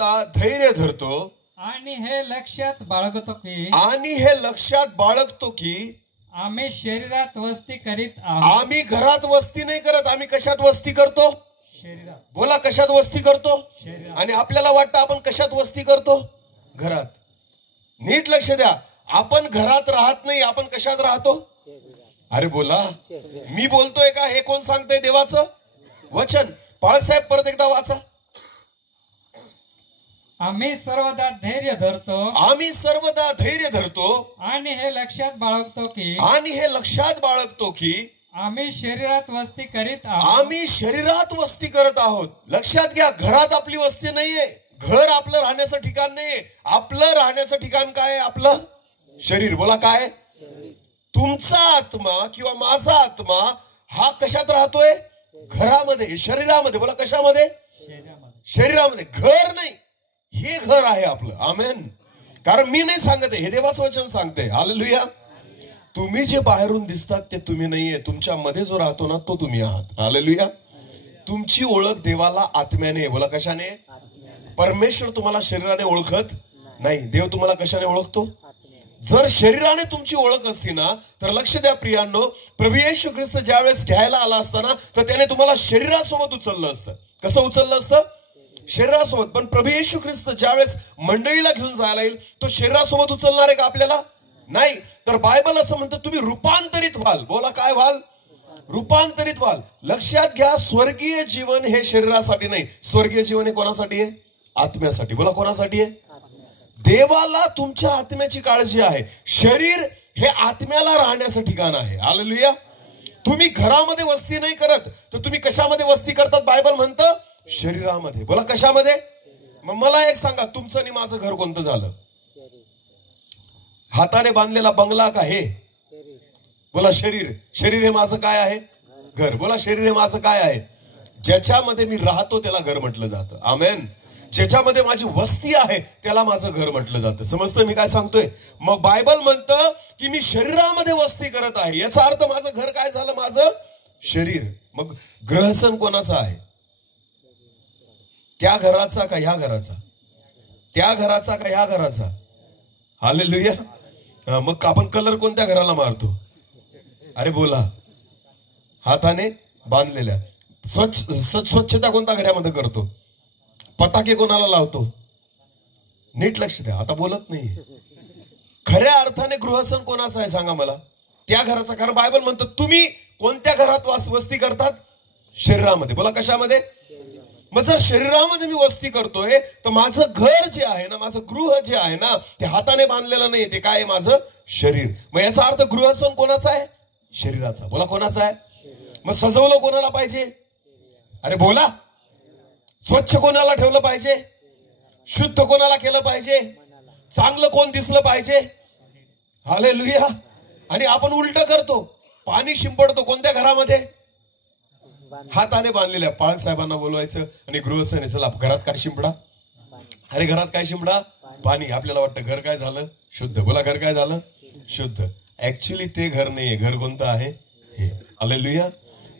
सर्वदा धैर्य धरतो आणि हे लक्षात बाळगतो की आम्ही शरीरात वस्ती करीत आहोत. आम्ही घरात वस्ती नाही करत. आम्ही कशात वस्ती करतो? शरीरात. बोला, कशात वस्ती करतो? शरीरात. आणि आपल्याला वाटतं आपण कशात वस्ती करतो? घरात. नीट लक्ष द्या, आपण घरात राहत नाही, आपण कशात राहतो? अरे बोला, मी बोलतोय का? हे कोण सांगतंय? देवाचं वचन. पाळसाहेब परत एकदा वाचा. आम्ही सर्वदा धैर्य धरतो आणि हे लक्षात बाळगतो की आम्ही शरीरात वस्ती करत आहोत. लक्षात घ्या, घरात आपली वस्ती नाहीये. घर आपलं राहण्याचं ठिकाण नाहीये. आपलं राहण्याचं ठिकाण काय आहे? आपलं शरीर. बोला, काय? तुमचा आत्मा किंवा माझा आत्मा हा कशात राहतोय? घरामध्ये, शरीरामध्ये. बोला, कशामध्ये? शरीरामध्ये. घर नाही, हे घर आहे आपलं. आमेन. कारण मी नाही सांगत आहे, हे देवाचं वचन सांगते. हालेलुया. तुम्ही जे बाहेरून दिसतात ते तुम्ही नाहीये. तुमच्या मध्ये जो राहतो ना, तो तुम्ही आहात. हालेलुया. तुमची ओळख देवाला आत्म्याने. बोला, कशाने? परमेश्वर तुम्हाला शरीराने ओळखत नाही. देव तुम्हाला कशाने ओळखतो? जर शरीराने तुमची ओळख असती ना, तर लक्ष द्या प्रियांनो, प्रभू येशू ख्रिस्त ज्यावेळेस घ्यायला आला असताना, तर त्याने तुम्हाला शरीरासोबत उचललं असतं. कसं उचललं असतं? शरीरासोबत. पण प्रभू येशू ख्रिस्त ज्यावेळेस मंडळीला घेऊन जायला येईल, तो शरीरासोबत उचलणार आहे का आपल्याला? नाही. तर बायबल असं म्हणतं, तुम्ही रूपांतरित व्हाल. बोला, काय व्हाल? रूपांतरित व्हाल. लक्षात घ्या, स्वर्गीय जीवन हे शरीरासाठी नाही. स्वर्गीय जीवन हे कोणासाठी आहे? आत्म्यासाठी. बोला, कोणासाठी आहे? देवाला तुमच्या आत्म्याची काळजी आहे. शरीर हे आत्म्याला राहण्याचं ठिकाण आहे. हालेलुया. तुम्ही घरामध्ये वस्ती नाही करत, तर तुम्ही कशामध्ये वस्ती करतात? बायबल म्हणतं शरीरामध्ये. बोला, कशामध्ये? मग मला एक सांगा, तुमचं आणि माझं घर कोणतं झालं? हाताने बांधलेला बंगला का? हे बोला, शरीर. शरीर हे माझं काय आहे? घर. बोला, शरीर हे माझं काय आहे? ज्याच्यामध्ये मी राहतो त्याला घर म्हटलं जातं. आमेन. ज्याच्यामध्ये माझी वस्ती आहे त्याला माझं घर म्हटलं जातं. समजतं मी काय सांगतोय? मग बायबल म्हणतं की मी शरीरामध्ये वस्ती करत आहे. याचा अर्थ माझं घर काय झालं? माझं शरीर. मग ग्रहसन कोणाचा आहे? त्या घराचा का ह्या घराचा? त्या घराचा का ह्या घराचा? हालेलुया. मग आपण कलर कोणत्या घराला मारतो? अरे बोला, हाताने बांधलेल्या. स्वच्छता कोणत्या घरामध्ये करतो? पटाके कोणाला लावतो? नीट लक्ष द्या, आता बोलत नाही. खऱ्या अर्थाने गृहसन कोणाचं आहे सांगा मला? त्या घराचा. कारण बायबल म्हणतं तुम्ही कोणत्या घरात वस्ती करतात? शरीरामध्ये. बोला, कशामध्ये? मग जर शरीरामध्ये मी वस्ती करतोय, तर माझं घर जे आहे ना, माझं गृह जे आहे ना, ते हाताने बांधलेलं नाही. ते काय आहे? माझं शरीर. मग याचा अर्थ गृहसन कोणाचा आहे? शरीराचा. बोला, कोणाचा आहे? मग सजवलं कोणाला पाहिजे? अरे बोला, स्वच्छ कोणाला ठेवलं पाहिजे? शुद्ध कोणाला केलं पाहिजे? चांगलं कोण दिसलं पाहिजे? हालेलुया. आणि आपण उलट करतो, पाणी शिंपडतो कोणत्या घरामध्ये? हाताने बांधलेल्या. पाळक साहेबांना बोलवायचं आणि गृहस्थाने, चला घरात काय शिंपडा? अरे घरात काय शिंपडा? पाणी. आपल्याला वाटतं घर काय झालं? शुद्ध. बोला, घर काय झालं? शुद्ध. ऍक्च्युली ते घर नाहीये. घर कोणतं आहे? हे. हालेलुया.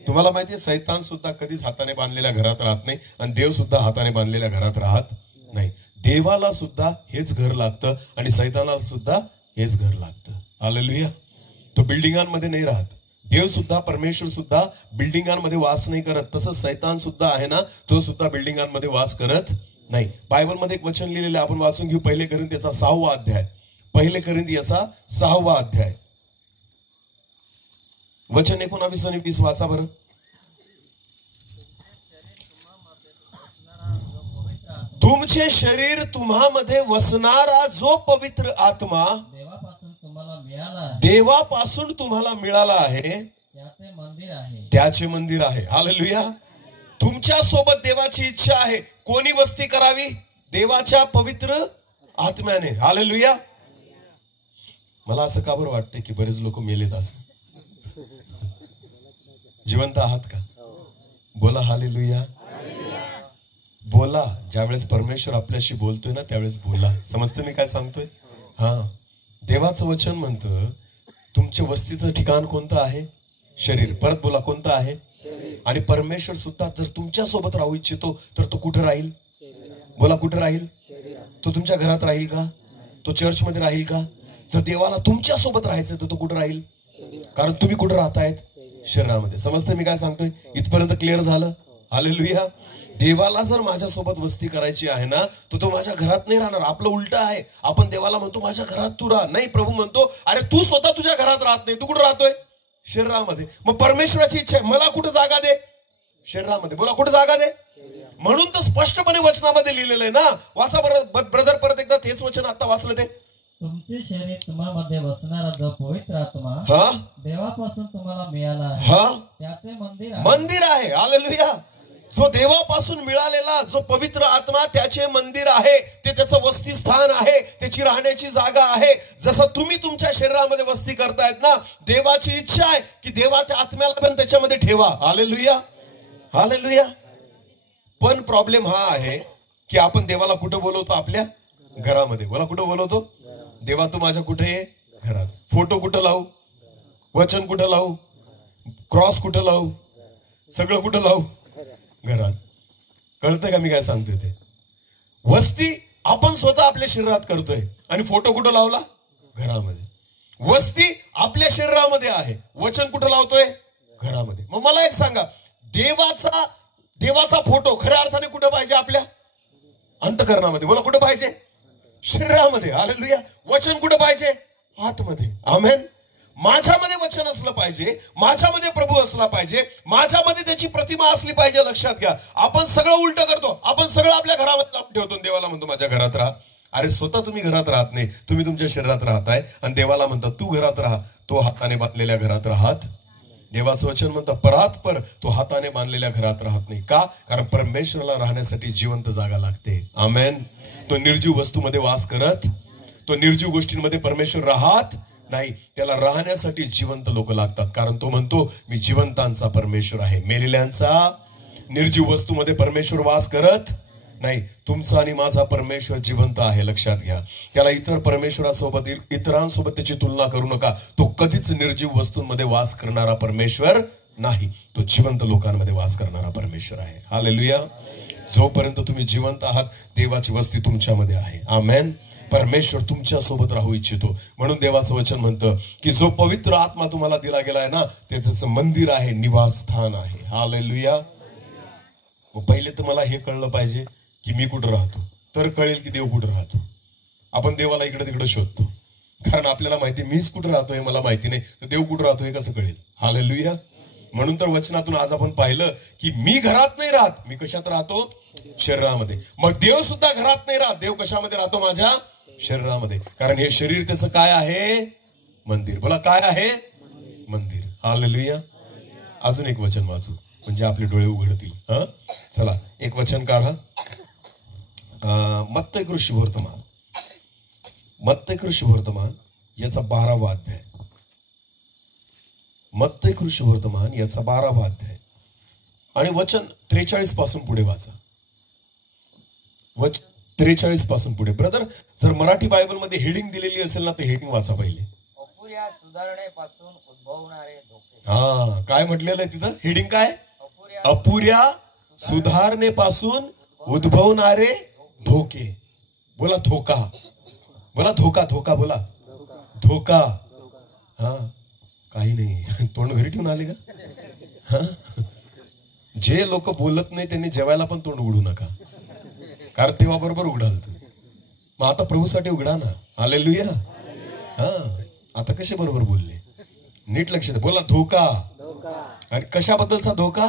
तुम्हाला माहितीये, सैतान सुद्धा कधीच हाताने बांधलेल्या घरात राहत नाही आणि देव सुद्धा हाताने बांधलेल्या घरात राहत नाही. देवाला सुद्धा हेच घर लागतं आणि सैतानाला सुद्धा हेच घर लागतं. हालेलुया. तो बिल्डिंगांमध्ये नाही राहत. देव सुद्धा, परमेश्वर सुद्धा बिल्डिंगांमध्ये वास नाही करत. तसं सैतान सुद्धा आहे ना, तो सुद्धा बिल्डिंगांमध्ये वास करत नाही. बायबलमध्ये एक वचन लिहिलेलं आहे, आपण वाचून घेऊ. 1 कोरिंथीयाचा 6वा अध्याय. 1 कोरिंथीयाचा 6वा अध्याय, वचन 19 आणि 20 वाचा बरं. तुमचे शरीर तुम्हामध्ये वसणारा जो पवित्र आत्मा देवापासून तुम्हाला मिळाला आहे, त्याचे मंदिर आहे. हालेलुया. तुमच्या सोबत देवाची इच्छा आहे. कोणी वस्ती करावी? देवाच्या पवित्र आत्म्याने. हालेलुया. मला असं का बरं वाटतंय की बरेच लोक मेलेत असं. जिवंत आहात का? बोला, हालेलुया. बोला. ज्यावेळेस परमेश्वर आपल्याशी बोलतोय ना, त्यावेळेस बोला. समजतं मी काय सांगतोय? हा. देवाचं वचन म्हणतं तुमच्या वस्तीचं ठिकाण कोणतं आहे? शरीर. परत बोला, कोणतं आहे? आणि परमेश्वर सुद्धा जर तुमच्या सोबत राहू इच्छितो तर तो कुठं राहील? बोला कुठे राहील? तो तुमच्या घरात राहील का? तो चर्चमध्ये राहील का? जर देवाला तुमच्या सोबत राहायचं तर तो कुठे राहील? कारण तुम्ही कुठे राहतायत? शरीरामध्ये. समजते मी काय सांगतोय? इथपर्यंत क्लिअर झालं? हालेलुया. देवाला जर माझ्यासोबत वस्ती करायची आहे ना, तर तो माझ्या घरात नाही राहणार. आपलं उलट आहे. आपण देवाला म्हणतो माझ्या घरात तू राहा. नाही, प्रभू म्हणतो अरे तू स्वतः तुझ्या घरात राहत नाही, तू कुठे राहतोय? शरीरामध्ये. मग परमेश्वराची इच्छा आहे मला कुठे जागा दे? शरीरामध्ये. बोला कुठे जागा दे? म्हणून तर स्पष्टपणे वचनामध्ये लिहिलेलं आहे ना. वाचा बरं ब्रदर, परत एकदा तेच वचन आता वाचलं ते. तुमचे शरीर तुम्हामध्ये वसणारा जो पवित्र आत्मा हा देवापासून तुम्हाला मिळाला आहे, हा त्याचे मंदिर आहे. मंदिर आहे. हालेलुया. जो देवापासून मिळालेला जो पवित्र आत्मा त्याचे मंदिर आहे, ते त्याचं वस्तीस्थान आहे, त्याची राहण्याची जागा आहे. जसं तुम्ही तुमच्या शरीरामध्ये वस्ती करतायत ना, देवाची इच्छा आहे की देवाच्या आत्म्याला पण त्याच्यामध्ये ठेवा. हालेलुया. हालेलुया. पण प्रॉब्लेम हा आहे की आपण देवाला कुठं बोलवतो? आपल्या घरामध्ये. बोला कुठं बोलवतो? देवा तू माझ्या कुठे आहे? घरात. फोटो कुठं लावू? वचन कुठं लावू? क्रॉस कुठं लावू? सगळं कुठं लावू? घरात. कळतंय का मी काय सांगतोय ते? वस्ती आपण स्वतः आपल्या शरीरात करतोय आणि फोटो कुठं लावला? घरामध्ये. वस्ती आपल्या शरीरामध्ये आहे, वचन कुठं लावतोय? घरामध्ये. मग मला एक सांगा, देवाचा फोटो खऱ्या अर्थाने कुठं पाहिजे? आपल्या अंतःकरणामध्ये. बोला कुठं पाहिजे? शरीरामध्ये. हालेलुया. वचन कुठं पाहिजे? आतमध्ये. आमेन. माझ्यामध्ये वचन असलं पाहिजे, माझ्यामध्ये प्रभू असला पाहिजे, माझ्यामध्ये त्याची प्रतिमा असली पाहिजे. लक्षात घ्या, आपण सगळं उलट करतो. आपण सगळं आपल्या घरामध्ये लावून ठेवतो. देवाला म्हणतो माझ्या घरात राहा. अरे स्वतः तुम्ही घरात राहत नाही, तुम्ही तुमच्या शरीरात राहताय आणि देवाला म्हणता तू घरात राहा. तो हाताने बांधलेल्या घरात राहत. देवाचं वचन म्हणतं परात्पर तो हाताने बांधलेल्या घरात राहत नाही. का? कारण परमेश्वराला राहण्यासाठी जिवंत जागा लागते. आमेन. तो निर्जीव वस्तूमध्ये वास करत, तो निर्जीव गोष्टींमध्ये परमेश्वर राहत नाही. त्याला राहण्यासाठी जिवंत लोक लागतात. कारण तो म्हणतो मी जिवंतांचा परमेश्वर आहे, मेलेल्यांचा. निर्जीव वस्तूमध्ये परमेश्वर वास करत नाही. तुमचा आणि माझा परमेश्वर जिवंत आहे. लक्षात घ्या. त्याला इतर परमेश्वरासोबत, इतरांसोबत त्याची तुलना करू नका. तो कधीच निर्जीव वस्तूंमध्ये वास करणारा परमेश्वर नाही. तो जिवंत लोकांमध्ये वास करणारा परमेश्वर आहे. हालेलुया. जोपर्यंत तुम्ही जिवंत आहात, देवाची वस्ती तुमच्यामध्ये आहे. आमेन. परमेश्वर तुमच्या सोबत राहू इच्छितो. म्हणून देवाचं वचन म्हणतं की जो पवित्र आत्मा तुम्हाला दिला गेला आहे ना, ते त्याचं मंदिर आहे, निवासस्थान आहे. हालेलुया. मग पहिले तर मला हे कळलं पाहिजे की मी कुठं राहतो, तर कळेल की देव कुठं राहतो. आपण देवाला इकडे तिकडे शोधतो, कारण आपल्याला माहिती मीच कुठं राहतो हे मला माहिती नाही, तर देव कुठं राहतो हे कसं कळेल? हालेलुया. म्हणून तर वचनातून आज आपण पाहिलं की मी घरात नाही राहत. मी कशात राहतो? शरीरामध्ये. मग देव सुद्धा घरात नाही राहत. देव कशामध्ये राहतो? माझ्या शरीरामध्ये. कारण हे शरीर त्याचं काय आहे? मंदिर. बोला काय आहे? मंदिर. हालेलुया. अजून एक वचन वाचू म्हणजे आपले डोळे उघडतील. चला एक वचन काढा. मत्तई शुभवर्तमान, मत्तई शुभवर्तमान याचा 12वा अध्याय. मत्तई शुभवर्तमान याचा 12वा अध्याय आणि वचन 43 पासून पुढे वाचा. 43 पासून पुढे. ब्रदर जर मराठी बायबल मध्ये हेडिंग दिलेली असेल ना, तर हेडिंग वाचा पहिले. अपुऱ्या सुधारणेपासून उद्भवणारे धोके. हा काय म्हटलेलं आहे तिथं? हेडिंग काय? अपुऱ्या सुधारणेपासून उद्भवणारे धोके. बोला धोका. बोला धोका. धोका बोला. धोका. हा काही नाही. तोंड घरी ठेवून आले का? जे लोक बोलत नाही त्यांनी जेवायला पण तोंड उघडू नका, कारण तेव्हा बरोबर उघडाल तुम्ही. मग आता प्रभूसाठी उघडा ना. हालेलुया. हा आता कसे बरोबर बोलले? नीट लक्ष द्या. बोला धोका. आणि कशाबद्दलचा धोका?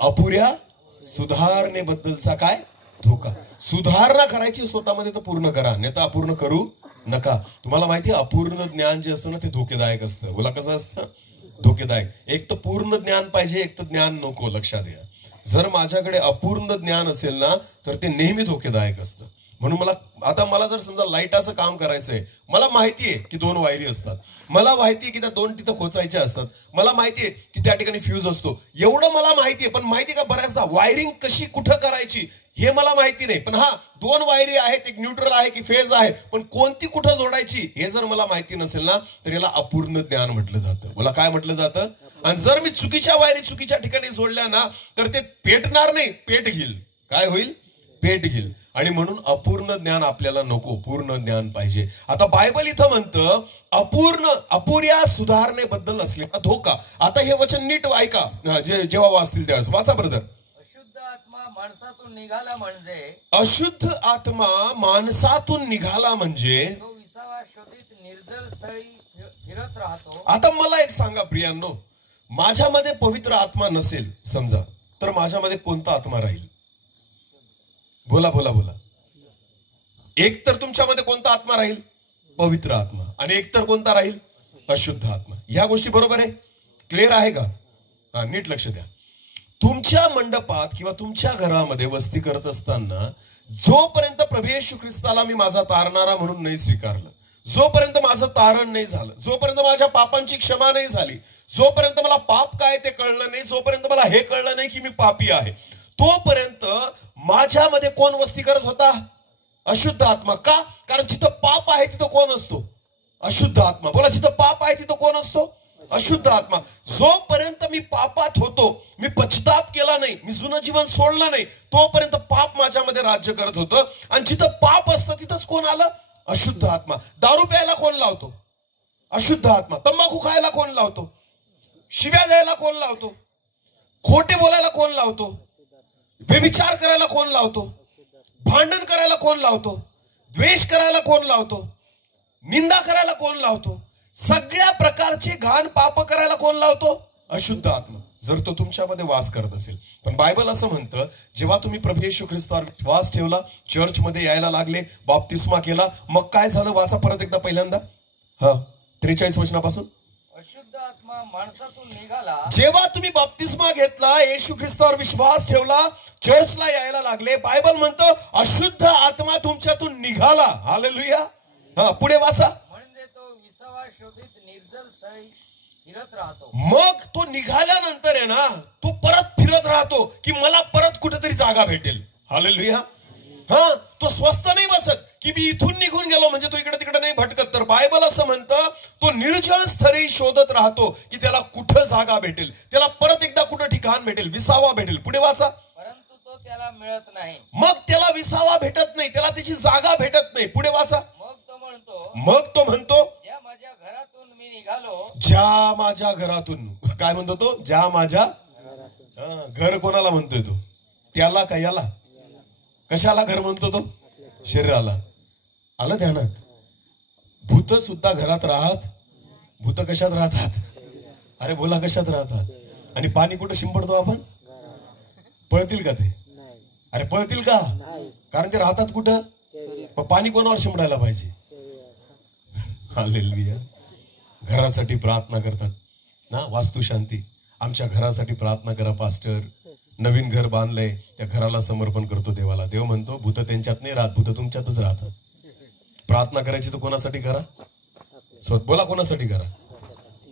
अपुऱ्या सुधारणेबद्दलचा काय धोका. सुधारणा करायची स्वतःमध्ये तर पूर्ण करा, नाही तर अपूर्ण करू नका. तुम्हाला माहिती आहे अपूर्ण ज्ञान जे असतं ना, ते धोकेदायक असतं. बोला कसं असतं? धोकेदायक. एक तर पूर्ण ज्ञान पाहिजे, एक तर ज्ञान नको. लक्षात घ्या. जर माझ्याकडे अपूर्ण ज्ञान असेल ना, तर ते नेहमी धोकेदायक असतं. म्हणून मला जर समजा लाईटाचं काम करायचंय, मला माहितीये की 2 वायरी असतात, मला माहितीये की त्या 2 तिथं खोचायच्या असतात, मला माहितीये की त्या ठिकाणी फ्यूज असतो, एवढं मला माहितीये. पण माहिती का बऱ्याचदा वायरिंग कशी कुठं करायची हे मला माहिती नाही. पण हा 2 वायरी आहेत, एक न्यूट्रल आहे की फेज आहे, पण कोणती कुठं जोडायची हे जर मला माहिती नसेल ना, तर याला अपूर्ण ज्ञान म्हटलं जातं. मला काय म्हटलं जातं? आणि जर मी चुकीच्या वायरी चुकीच्या ठिकाणी जोडल्या ना, तर ते पेटणार नाही, पेट घेईल. काय होईल? पेट घेईल. आणि म्हणून अपूर्ण ज्ञान आपल्याला नको, पूर्ण ज्ञान पाहिजे. आता बायबल इथं म्हणतं अपुऱ्या सुधारणेबद्दल असलेला धोका. आता हे वचन नीट ऐका, जेव्हा वाचतील त्यावेळेस वाचा ब्रदर. अशुद्ध आत्मा माणसातून निघाला म्हणजे अशुद्ध आत्मा माणसातून निघाला म्हणजे तो विसावा शोधित निर्जल स्थळी फिरत राहतो. आता मला एक सांगा प्रियांनो, माझ्यामध्ये पवित्र आत्मा नसेल समजा, तर माझ्यामध्ये कोणता आत्मा राहील? बोला बोला बोला. एक तर तुमच्यामध्ये कोणता आत्मा राहील? पवित्र आत्मा. आणि एक तर कोणता राहील? अशुद्ध आत्मा. ह्या गोष्टी बरोबर आहे? क्लिअर आहे का? हा, नीट लक्ष द्या. तुमच्या मंडपात किंवा तुमच्या घरामध्ये वस्ती करत असताना जोपर्यंत प्रभू येशू ख्रिस्ताला मी माझा तारणारा म्हणून नाही स्वीकारलं, जोपर्यंत माझं तारण नाही झालं, जोपर्यंत माझ्या पापांची क्षमा नाही झाली, जोपर्यंत मला पाप काय ते कळलं नाही, जोपर्यंत मला हे कळलं नाही की मी पापी आहे, तोपर्यंत माझ्यामध्ये कोण वस्ती करत होता? अशुद्ध आत्मा. का? कारण जिथं पाप आहे तिथं कोण असतो? अशुद्ध आत्मा. बोला, जिथं पाप आहे तिथं कोण असतो? अशुद्ध आत्मा. जोपर्यंत मी पापात होतो, मी पश्चाताप केला नाही, मी जुनं जीवन सोडलं नाही, तोपर्यंत पाप माझ्यामध्ये राज्य करत होतं. आणि जिथं पाप असतं तिथंच कोण आलं? अशुद्ध आत्मा. दारू प्यायला कोण लावतो? अशुद्ध आत्मा. तंबाखू खायला कोण लावतो? शिव्या द्यायला कोण लावतो? खोटे बोलायला कोण लावतो? व्यभिचार करायला कोण लावतो? भांडण करायला कोण लावतो? द्वेष करायला कोण लावतो? निंदा करायला कोण लावतो? सगळ्या प्रकारचे घाण पाप करायला कोण लावतो? अशुद्ध आत्मा. जर तो तुमच्यामध्ये वास करत असेल. पण बायबल असं म्हणतं, जेव्हा तुम्ही प्रभू येशू ख्रिस्तावर विश्वास ठेवला, चर्चमध्ये यायला लागले, बाप्तिस्मा केला, मग काय झालं? वाचा परत एकदा पहिल्यांदा. 43 वचनापासून. अशुद्ध आत्मा माणसातून निघाला. जेव्हा तुम्ही बाप्तिस्मा घेतला, येशू ख्रिस्तावर विश्वास ठेवला, चर्चला यायला लागले, बायबल म्हणतं अशुद्ध आत्मा तुमच्यातून निघाला. हालेलुया. पुढे वाचा. म्हणजे तो विसावा शोधित निर्जल स्थळी फिरत राहतो. मग तो निघाल्यानंतर आहे ना, तो परत फिरत राहतो की मला परत कुठेतरी जागा भेटेल. हालेलुया. तो स्वस्थ नाही बसत की मी इथून निघून गेलो म्हणजे तो इकडे तिकडे नाही भटकत. तर बायबल असं म्हणतं, तो निर्जल स्थळी शोधत राहतो की त्याला कुठं जागा भेटेल, त्याला परत एकदा कुठं ठिकाण भेटेल, विसावा भेटेल. पुढे वाचा. परंतु तो त्याला मिळत नाही. मग त्याला विसावा भेटत नाही, त्याला त्याची जागा भेटत नाही. पुढे वाचा. मग तो म्हणतो ज्या माझ्या घरातून मी निघालो. ज्या माझ्या घरातून. काय म्हणतो तो? ज्या माझ्या. घर कोणाला म्हणतोय तो? त्याला का याला? कशाला घर म्हणतो तो? शरीराला. आलं ध्यानात? भूत सुद्धा घरात राहत. भूत कशात राहतात? अरे बोला, कशात राहतात? आणि पाणी कुठं शिंपडतो आपण? पळतील का ते? अरे पळतील का? कारण ते राहतात कुठं? मग पाणी कोणावर शिंपडायला पाहिजे? हालेलुया. घरासाठी प्रार्थना करतात ना, वास्तुशांती. आमच्या घरासाठी प्रार्थना करा पास्टर. नवीन घर बांधलंय, त्या घराला समर्पण करतो देवाला. देव म्हणतो भूत त्यांच्यात नाही राहत, भूत तुमच्यातच राहतात. प्रार्थना करायची तर कोणासाठी करा? बोला, कोणासाठी करा?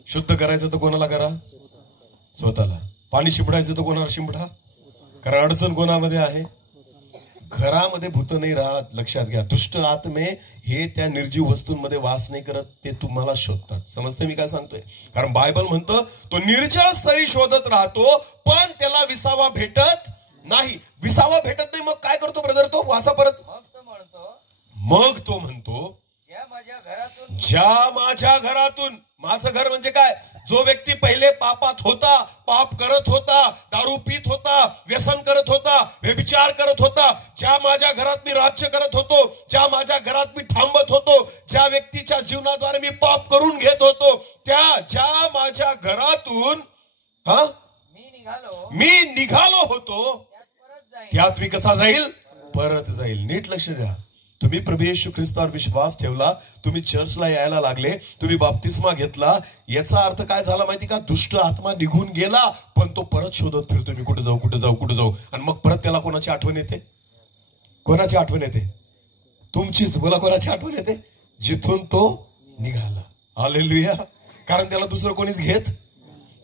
शुद्ध करायचं तर कोणाला करा? स्वतःला. पाणी शिंपडायचं तर कोणाला शिंपडा? कारण अडचण कोणामध्ये आहे? घरामध्ये भूत नाही राहत. लक्षात घ्या, दुष्ट आत्मे हे त्या निर्जीव वस्तूंमध्ये वास नाही करत, ते तुम्हाला शोधतात. समजते मी काय सांगतोय? कारण बायबल म्हणतं तो निर्जल स्थळी शोधत राहतो, पण त्याला विसावा भेटत नाही. विसावा भेटत नाही. मग काय करतो ब्रदर तो? वाचा परत. मग तो म्हणतो ज्या माझ्या घरातून. माझं घर म्हणजे काय? जो व्यक्ती पहिले पापात होता, पाप करत होता, दारू पीत होता, व्यसन करत होता, व्यभिचार करत होता, ज्या माझ्या घरात मी राज्य करत होतो, ज्या माझ्या घरात मी थांबत होतो, ज्या व्यक्तीच्या जीवनाद्वारे मी पाप करून घेत होतो, ज्या माझ्या घरातून मी निघालो होतो, त्यात मी कसा जाईल? परत जाईल. नीट लक्ष द्या. तुम्ही प्रभू येशू ख्रिस्तावर विश्वास ठेवला, तुम्ही चर्चला यायला लागले, तुम्ही बाप्तिस्मा घेतला, याचा अर्थ काय झाला माहिती का? दुष्ट आत्मा निघून गेला, पण तो परत शोधत फिरतो मी कुठे जाऊ, कुठे जाऊ, कुठे जाऊ. आणि मग परत त्याला कोणाची आठवण येते? कोणाची आठवण येते? तुमचीच. बोला, कोणाची आठवण येते? जिथून तो निघाला. हालेलुया. कारण त्याला दुसरं कोणीच घेत,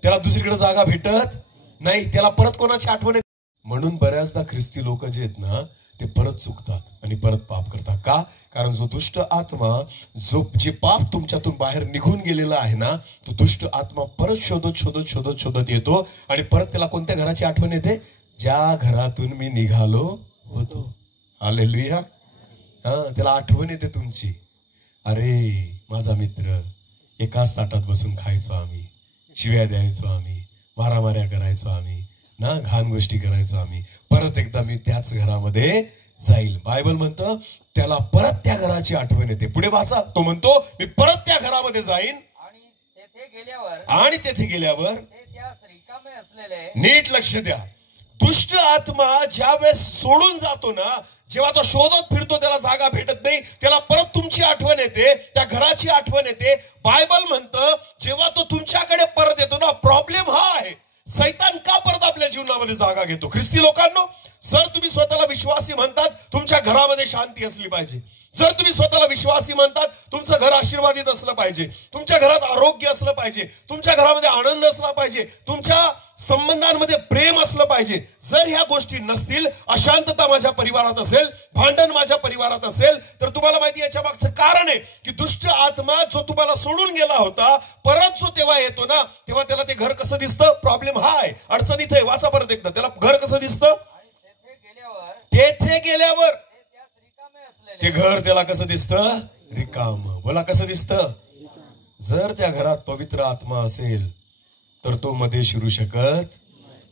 त्याला दुसरीकडे जागा भेटत नाही, त्याला परत कोणाची आठवण येते. म्हणून बऱ्याचदा ख्रिस्ती लोक जे आहेत ना, ते परत चुकतात आणि परत पाप करतात. का? कारण जो दुष्ट आत्मा, जे पाप तुमच्यातून बाहेर निघून गेलेला आहे ना, तो दुष्ट आत्मा परत शोधत शोधत शोधत शोधत येतो आणि परत त्याला कोणत्या घराची आठवण येते? ज्या घरातून मी निघालो होतो. हालेलुया. त्याला आठवण येते तुमची. अरे माझा मित्र, एकाच ताटात बसून खायचो आम्ही, शिव्या द्यायचो आम्ही, मारामाऱ्या करायचो आम्ही ना, घाण गोष्टी करायचो आम्ही. परत एकदा मी त्याच घरामध्ये जाईल. बायबल म्हणतं त्याला परत त्या घराची आठवण येते. पुढे वाचा, तो म्हणतो मी परत त्या घरामध्ये जाईन आणि तेथे गेल्यावर ते त्यास रिकामे असलेले. नीट लक्ष द्या. दुष्ट आत्मा ज्या वेळेस सोडून जातो ना, जेव्हा तो शोधत फिरतो, त्याला जागा भेटत नाही, त्याला परत तुमची आठवण येते, त्या घराची आठवण येते. बायबल म्हणतं जेव्हा तो तुमच्याकडे परत येतो ना, प्रॉब्लेम हा आहे, सैतान का परत आपल्या जीवनामध्ये जागा घेतो? ख्रिस्ती लोकांनो, जर तुम्ही स्वतःला विश्वासी म्हणतात, तुमच्या घरामध्ये शांती असली पाहिजे. जर तुम्ही स्वतःला विश्वासी म्हणतात, तुमचं घर आशीर्वादित असलं पाहिजे, तुमच्या घरात आरोग्य असलं पाहिजे, तुमच्या घरामध्ये आनंद असला पाहिजे, तुमच्या संबंधांमध्ये प्रेम असलं पाहिजे. जर ह्या गोष्टी नसतील, अशांतता माझ्या परिवारात असेल, भांडण माझ्या परिवारात असेल, तर तुम्हाला माहिती याच्या मागचं कारण आहे की दुष्ट आत्मा जो तुम्हाला सोडून गेला होता, परत जो तेव्हा येतो ना, तेव्हा त्याला ते घर कसं दिसतं? प्रॉब्लेम हा आहे, अडचण इथे. वाचा परत एकदा, त्याला घर कसं दिसतं? तेथे गेल्यावर ते घर त्याला कसं दिसतं? रिकाम. बोला कसं दिसतं? जर त्या घरात पवित्र आत्मा असेल तर तो मध्ये शिरू शकत,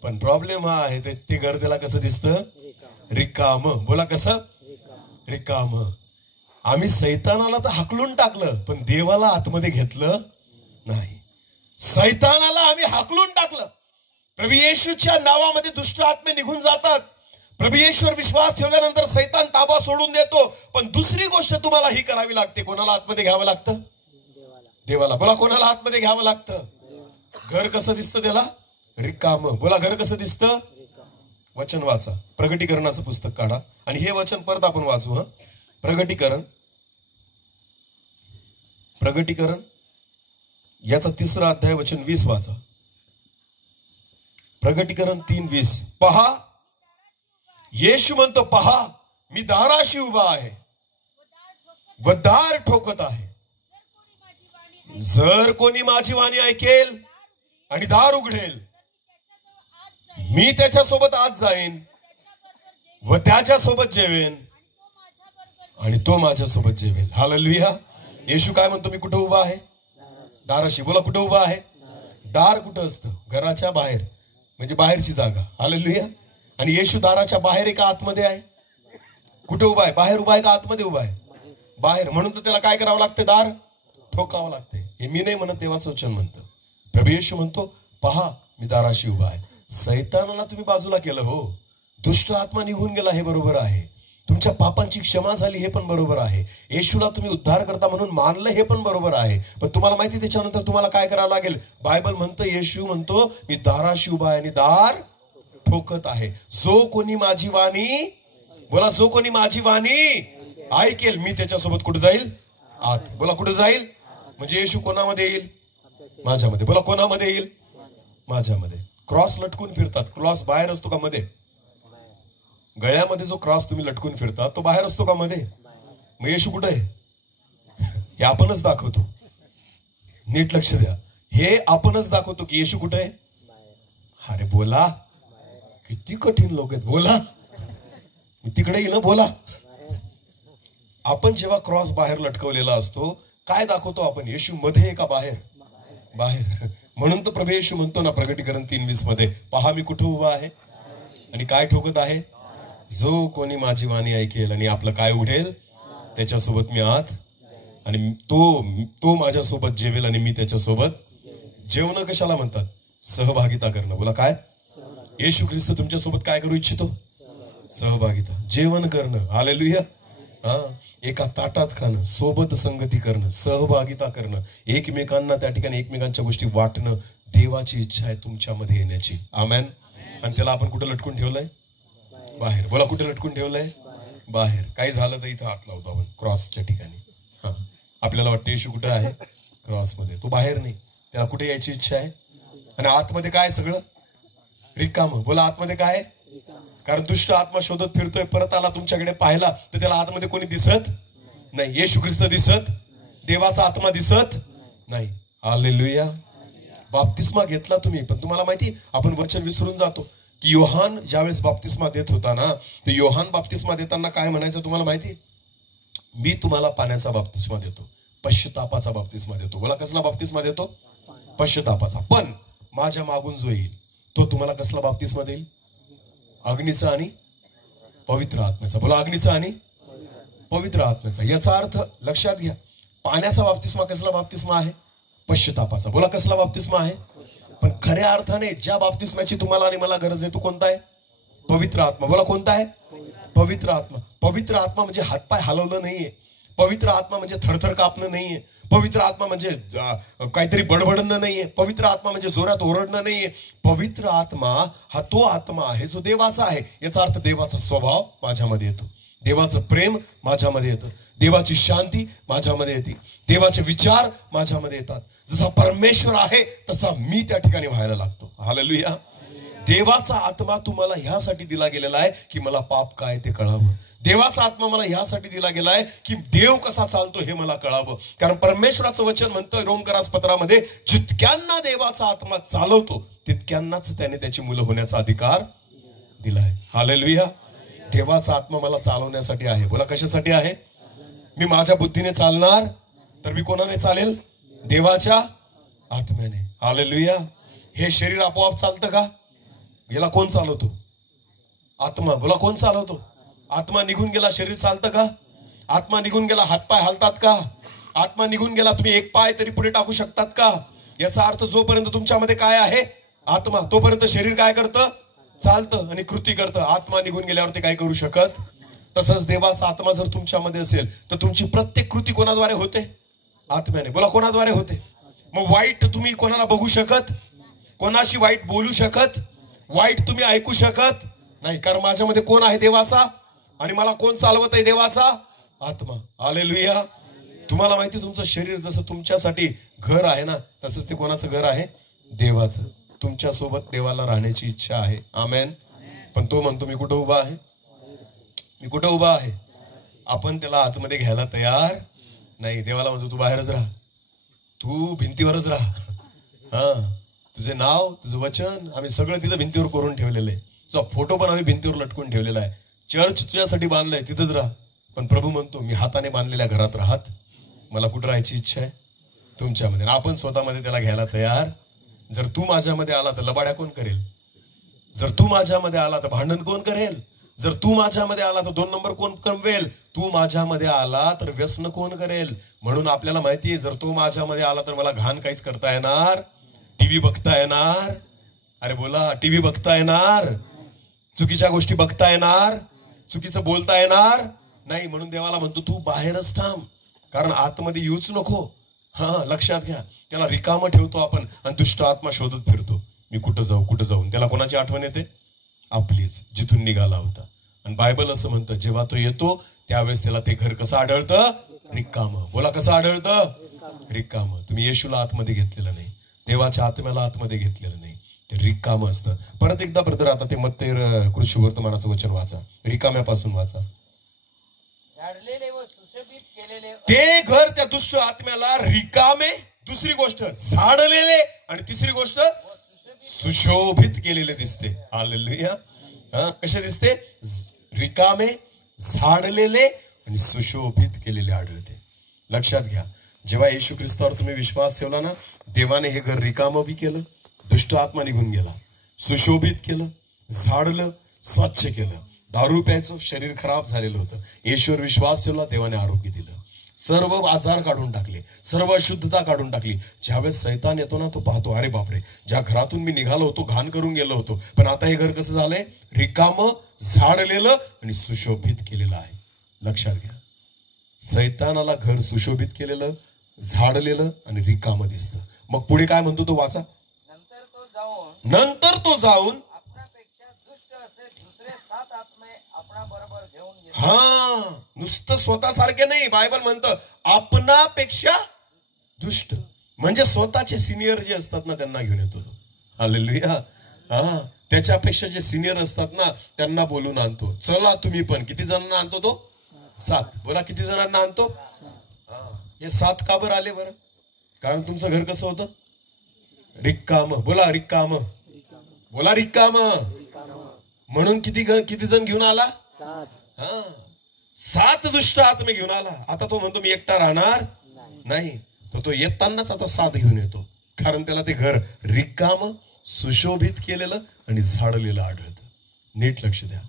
पण प्रॉब्लेम हा आहे ते घर त्याला कसं दिसतं? रिकाम. बोला कसं? रिकाम. आम्ही सैतानाला तर हाकलून टाकलं, पण देवाला आतमध्ये घेतलं नाही. सैतानाला आम्ही हाकलून टाकलं. प्रभू येशूच्या नावामध्ये दुष्ट आत्मे निघून जातात. प्रभू येशूवर विश्वास ठेवल्यानंतर सैतान ताबा सोडून देतो. पण दुसरी गोष्ट तुम्हाला ही करावी लागते. कोणाला आतमध्ये घ्यावं लागतं? देवाला. बोला कोणाला आतमध्ये घ्यावं लागतं? घर कसं दिसतं त्याला? रिकाम. बोला घर कसं दिसतं? वचन वाचा, प्रगटीकरणाचं पुस्तक काढा आणि हे वचन परत आपण वाचू. प्रगटीकरण याचा 3रा अध्याय वचन 20 वाचा. प्रगटीकरण 3:20. पहा, येशू म्हणतो, पहा मी दाराशी उभा आहे व दार ठोकत आहे. जर कोणी माझी वाणी ऐकेल आणि दार उघडेल, मी त्याच्यासोबत आज जाईन व त्याच्यासोबत जेवेन आणि तो माझ्यासोबत जेवेल. हालेलुया. येशू काय म्हणतो? मी कुठं उभा आहे? दाराशी. बोला कुठं उभा आहे? दार कुठं असतं? घराच्या बाहेर, म्हणजे बाहेरची जागा. हालेलुया. आणि येशू दाराच्या बाहेर आहे का आतमध्ये आहे? कुठे उभा आहे? बाहेर उभा आहे का आतमध्ये उभा आहे? बाहेर. म्हणून तर त्याला काय करावं लागतं? दार ठोकावं लागते. हे मी नाही म्हणत, देवाचं वचन म्हणतं. प्रभू येशू म्हणतो, पहा मी दाराशी उभा आहे. सैतानाला तुम्ही बाजूला केलं, हो, दुष्ट आत्मा निघून गेला, हे बरोबर आहे. तुमच्या पापांची क्षमा झाली, हे पण बरोबर आहे. येशूला तुम्ही उद्धार करता म्हणून मानलं, हे पण बरोबर आहे. पण तुम्हाला माहिती त्याच्यानंतर तुम्हाला काय करावं लागेल? बायबल म्हणतं, येशू म्हणतो, मी दाराशी उभा आहे आणि दार ठोकत आहे. जो कोणी माझी वाणी, बोला जो कोणी माझी वाणी ऐकेल, मी त्याच्यासोबत कुठे जाईल? आत. बोला कुठे जाईल? म्हणजे येशू कोणामध्ये येईल? माझ्यामध्ये. बोला कोणामध्ये येईल? माझ्यामध्ये. क्रॉस लटकून फिरतात. क्रॉस बाहेर असतो का मध्ये? गळ्यामध्ये जो क्रॉस तुम्ही लटकून फिरतात तो बाहेर असतो का मध्ये? मग येशू कुठे आहे? हे आपणच दाखवतो. नीट लक्ष द्या. हे आपणच दाखवतो की येशू कुठे आहे. अरे बोला, किती कठीण लोक आहेत. बोला, मी तिकडे येईल ना. बोला. आपण जेव्हा क्रॉस बाहेर लटकवलेला असतो, काय दाखवतो आपण? येशू मध्ये आहे का बाहेर? बाहेर. म्हणून तर प्रभू येशू म्हणतो ना प्रगटीकरण 3:20 मध्ये, पहा मी कुठे उभा आहे आणि काय ठोकत आहे. जो कोणी माझी वाणी ऐकेल आणि आपलं काय उघडेल, त्याच्यासोबत मी आत आणि तो माझ्यासोबत जेवेल आणि मी त्याच्यासोबत. जेवण कशाला म्हणतात? सहभागिता करणं. बोला काय? येशू ख्रिस्त तुमच्यासोबत काय करू इच्छितो? सहभागिता, जेवण करणं. हालेलुया. एका ताटात खाणं, सोबत संगती करणं, सहभागिता करणं, एकमेकांना त्या ठिकाणी एकमेकांच्या गोष्टी वाटणं. देवाची इच्छा आहे तुमच्यामध्ये येण्याची. आमेन. आणि त्याला आपण कुठं लटकून ठेवलंय? बाहेर. बोला कुठे लटकून ठेवलंय? बाहेर. काही झालं तर इथं हात लावतो आपण क्रॉसच्या ठिकाणी. आपल्याला वाटतं येशू कुठे आहे? क्रॉसमध्ये. तो बाहेर नाही. त्याला कुठे यायची इच्छा आहे. आणि आतमध्ये काय? सगळं रिकाम. बोला आतमध्ये काय? कारण दुष्ट आत्मा शोधत फिरतोय. परत आला तुमच्याकडे पाहिला तर त्याला आतमध्ये कोणी दिसत नाही. येशू ख्रिस्त दिसत, देवाचा आत्मा दिसत नाही. हालेलुया. बाप्तिस्मा घेतला तुम्ही, पण तुम्हाला माहिती आपण वचन विसरून जातो. की योहान ज्यावेळेस बाप्तिस्मा देत होता ना, तर योहान बाप्तिस्मा देताना काय म्हणायचं तुम्हाला माहिती? मी तुम्हाला पाण्याचा बाप्तिस्मा देतो, पश्चातापाचा बाप्तिस्मा देतो. बोला कसला बाप्तिस्मा देतो? पश्चातापाचा. पण माझ्या मागून जो येईल तो तुम्हाला कसला बाप्तिस्मा देईल? अग्नीचा आणि पवित्र आत्म्याचा. बोला अग्नीचा आणि पवित्र आत्म्याचा. याचा अर्थ लक्षात घ्या, पाण्याचा बाप्तिस्मा कसला बाप्तिस्मा आहे? पश्चातापाचा. बोला कसला बाप्तिस्मा आहे? पण खऱ्या अर्थाने ज्या बाप्तिस्म्याची तुम्हाला आणि मला गरज आहे तो कोणता आहे? पवित्र आत्मा. बोला कोणता आहे? पवित्र आत्मा. पवित्र आत्मा म्हणजे हातपाय हलवलं नाहीये. पवित्र आत्मा म्हणजे थरथर कापणं नाहीये. पवित्र आत्मा म्हणजे काहीतरी बडबडणं नाहीये. पवित्र आत्मा म्हणजे जोरात ओरडणं नाहीये. पवित्र आत्मा हा तो आत्मा आहे जो देवाचा आहे. याचा अर्थ देवाचा स्वभाव माझ्यामध्ये येतो, देवाचं प्रेम माझ्यामध्ये येतं, देवाची शांती माझ्यामध्ये येते, देवाचे विचार माझ्यामध्ये येतात. जसा परमेश्वर आहे तसा मी त्या ठिकाणी व्हायला लागतो. हालेलुया. देवाचा आत्मा तुम्हाला ह्यासाठी दिला गेलेला आहे की मला पाप काय ते कळावं. देवाचा आत्मा मला ह्यासाठी दिला गेलाय की देव कसा चालतो हे मला कळावं. कारण परमेश्वराचं वचन म्हणतं रोमकरास पत्रामध्ये, जितक्यांना देवाचा आत्मा चालवतो तितक्यांनाच त्याने त्याची मुलं होण्याचा अधिकार दिलाय. हालेलुया. देवाचा आत्मा मला चालवण्यासाठी आहे. बोला कशासाठी आहे? मी माझ्या बुद्धीने चालणार तर मी कोणाने चालेल? देवाच्या आत्म्याने. हालेलुया. हे शरीर आपोआप चालतं का? याला कोण चालवतो? आत्मा. बोला कोण चालवतो? आत्मा निघून गेला शरीर चालतं का? आत्मा निघून गेला हातपाय हलतात का? आत्मा निघून गेला तुम्ही एक पाय तरी पुढे टाकू शकतात का? याचा अर्थ जोपर्यंत तुमच्यामध्ये काय आहे? आत्मा, तोपर्यंत शरीर काय करतं? चालतं आणि कृती करतं. आत्मा निघून गेल्यावर ते काय करू शकत? तसंच देवाचा आत्मा जर तुमच्यामध्ये असेल तर तुमची प्रत्येक कृती कोणाद्वारे होते? आत्म्याने. बोला कोणाद्वारे होते? मग वाईट तुम्ही कोणाला बघू शकत? कोणाशी वाईट बोलू शकत? वाईट तुम्ही ऐकू शकत नाही. कारण माझ्यामध्ये कोण आहे? देवाचा. आणि मला कोण चालवत आहे? देवाचा आत्मा. हालेलुया. तुम्हाला माहिती तुमचं शरीर जसं तुमच्यासाठी घर आहे ना, तसंच ते कोणाचं घर आहे? देवाचं. तुमच्यासोबत देवाला राहण्याची इच्छा आहे. आमेन. पण तो म्हणतो मी कुठं उभा आहे? मी कुठं उभा आहे? आपण त्याला आतमध्ये घ्यायला तयार नाही. देवाला म्हणतो तू बाहेरच राहा, तू भिंतीवरच राहा. हा, तुझे नाव, तुझं वचन आम्ही सगळं तिथं भिंतीवर करून ठेवलेलं आहे. तुझा फोटो पण आम्ही भिंतीवर लटकून ठेवलेला आहे. चर्च तुझ्यासाठी बांधलंय, तिथंच राहा. पण प्रभू म्हणतो मी हाताने बांधलेल्या घरात राहत, मला कुठं राहायची इच्छा आहे? तुमच्यामध्ये. आपण स्वतःमध्ये त्याला घ्यायला तयार. जर तू माझ्यामध्ये आला तर लबाड्या कोण करेल? जर तू माझ्यामध्ये आला तर भांडण कोण करेल? जर तू माझ्यामध्ये आला तर 2 नंबर कोण कमवेल? तू माझ्यामध्ये आला तर व्यसन कोण करेल? म्हणून आपल्याला माहितीये जर तू माझ्यामध्ये आला तर मला घाण काहीच करता येणार, टीव्ही बघता येणार. अरे बोला, टीव्ही बघता येणार, चुकीच्या गोष्टी बघता येणार, चुकीचं बोलता येणार नाही. म्हणून देवाला म्हणतो तू बाहेरच थांब, कारण आतमध्ये येऊच नको. हा, लक्षात घ्या. त्याला रिकामं ठेवतो आपण आणि दुष्ट आत्मा शोधत फिरतो. मी कुठं जाऊ कुठं जाऊन. त्याला कोणाची आठवण येते? आपलीच, जिथून निघाला होता. आणि बायबल असं म्हणतं जेव्हा तो येतो त्यावेळेस त्याला ते घर कसं आढळतं? रिकामं. बोला कसं आढळतं? रिकामं. तुम्ही येशूला आतमध्ये घेतलेलं नाही, देवाच्या आत्म्याला आतमध्ये घेतलेलं नाही, ते रिकामं असतं. परत एकदा ब्रदर आता ते मत्ते कृषी वर्तमानाचं वचन वाचा, रिकाम्यापासून वाचा. झाडलेले व सुशोभित केलेले ते घर त्या दुष्ट आत्म्याला रिकामे, दुसरी गोष्ट झाडलेले, आणि तिसरी गोष्ट सुशोभित केलेले दिसते. हालेलुया. कसे दिसते? रिकामे, झाडलेले आणि सुशोभित केलेले आढळते. लक्षात घ्या, जेव्हा येशू ख्रिस्तावर तुम्ही विश्वास ठेवला ना, देवाने हे घर रिकामं बी केलं, दुष्ट आत्मा निघून गेला, सुशोभित केलं, झाडलं, स्वच्छ केलं. दारू प्यायचं, शरीर खराब झालेलं होतं, येशूवर विश्वास ठेवला, देवाने आरोग्य दिलं, सर्व आजार काढून टाकले, सर्व अशुद्धता काढून टाकली. ज्यावेळेस सैतान येतो ना, तो पाहतो अरे बापरे, ज्या घरातून मी निघालो होतो घाण करून गेलो होतो, पण आता हे घर कसं झालंय? रिकामं, झाडलेलं आणि सुशोभित केलेलं आहे. लक्षात घ्या, सैतानाला घर सुशोभित केलेलं, झाडलेलं आणि रिकामं दिसतं. मग पुढे काय म्हणतो तो वाचा. नंतर तो जाऊन आपणापेक्षा दुष्ट असे दुसरे 7 आत्मे आपणा बरोबर घेऊन येतो. हा, नुसतं स्वतःसारखे नाही, बायबल म्हणतं आपणापेक्षा दुष्ट, म्हणजे स्वतःचे सिनियर जे असतात ना त्यांना घेऊन येतो तो. हालेलुया. हा, त्याच्यापेक्षा जे सिनियर असतात ना त्यांना बोलून आणतो. चला तुम्ही पण. किती जणांना आणतो तो? 7. बोला किती जणांना आणतो? हे 7 का बरं आले बरं? कारण तुमचं घर कसं होतं? रिकाम. बोला रिकाम. बोला रिकाम. म्हणून किती जण घेऊन आला? 7 दुष्ट आत्मे घेऊन आला. आता तो म्हणतो मी एकटा राहणार नाही. तो येतानाच आता 7 घेऊन येतो. कारण त्याला ते घर रिकाम, सुशोभित केलेलं आणि झाडलेलं आढळतं. नीट लक्ष द्या.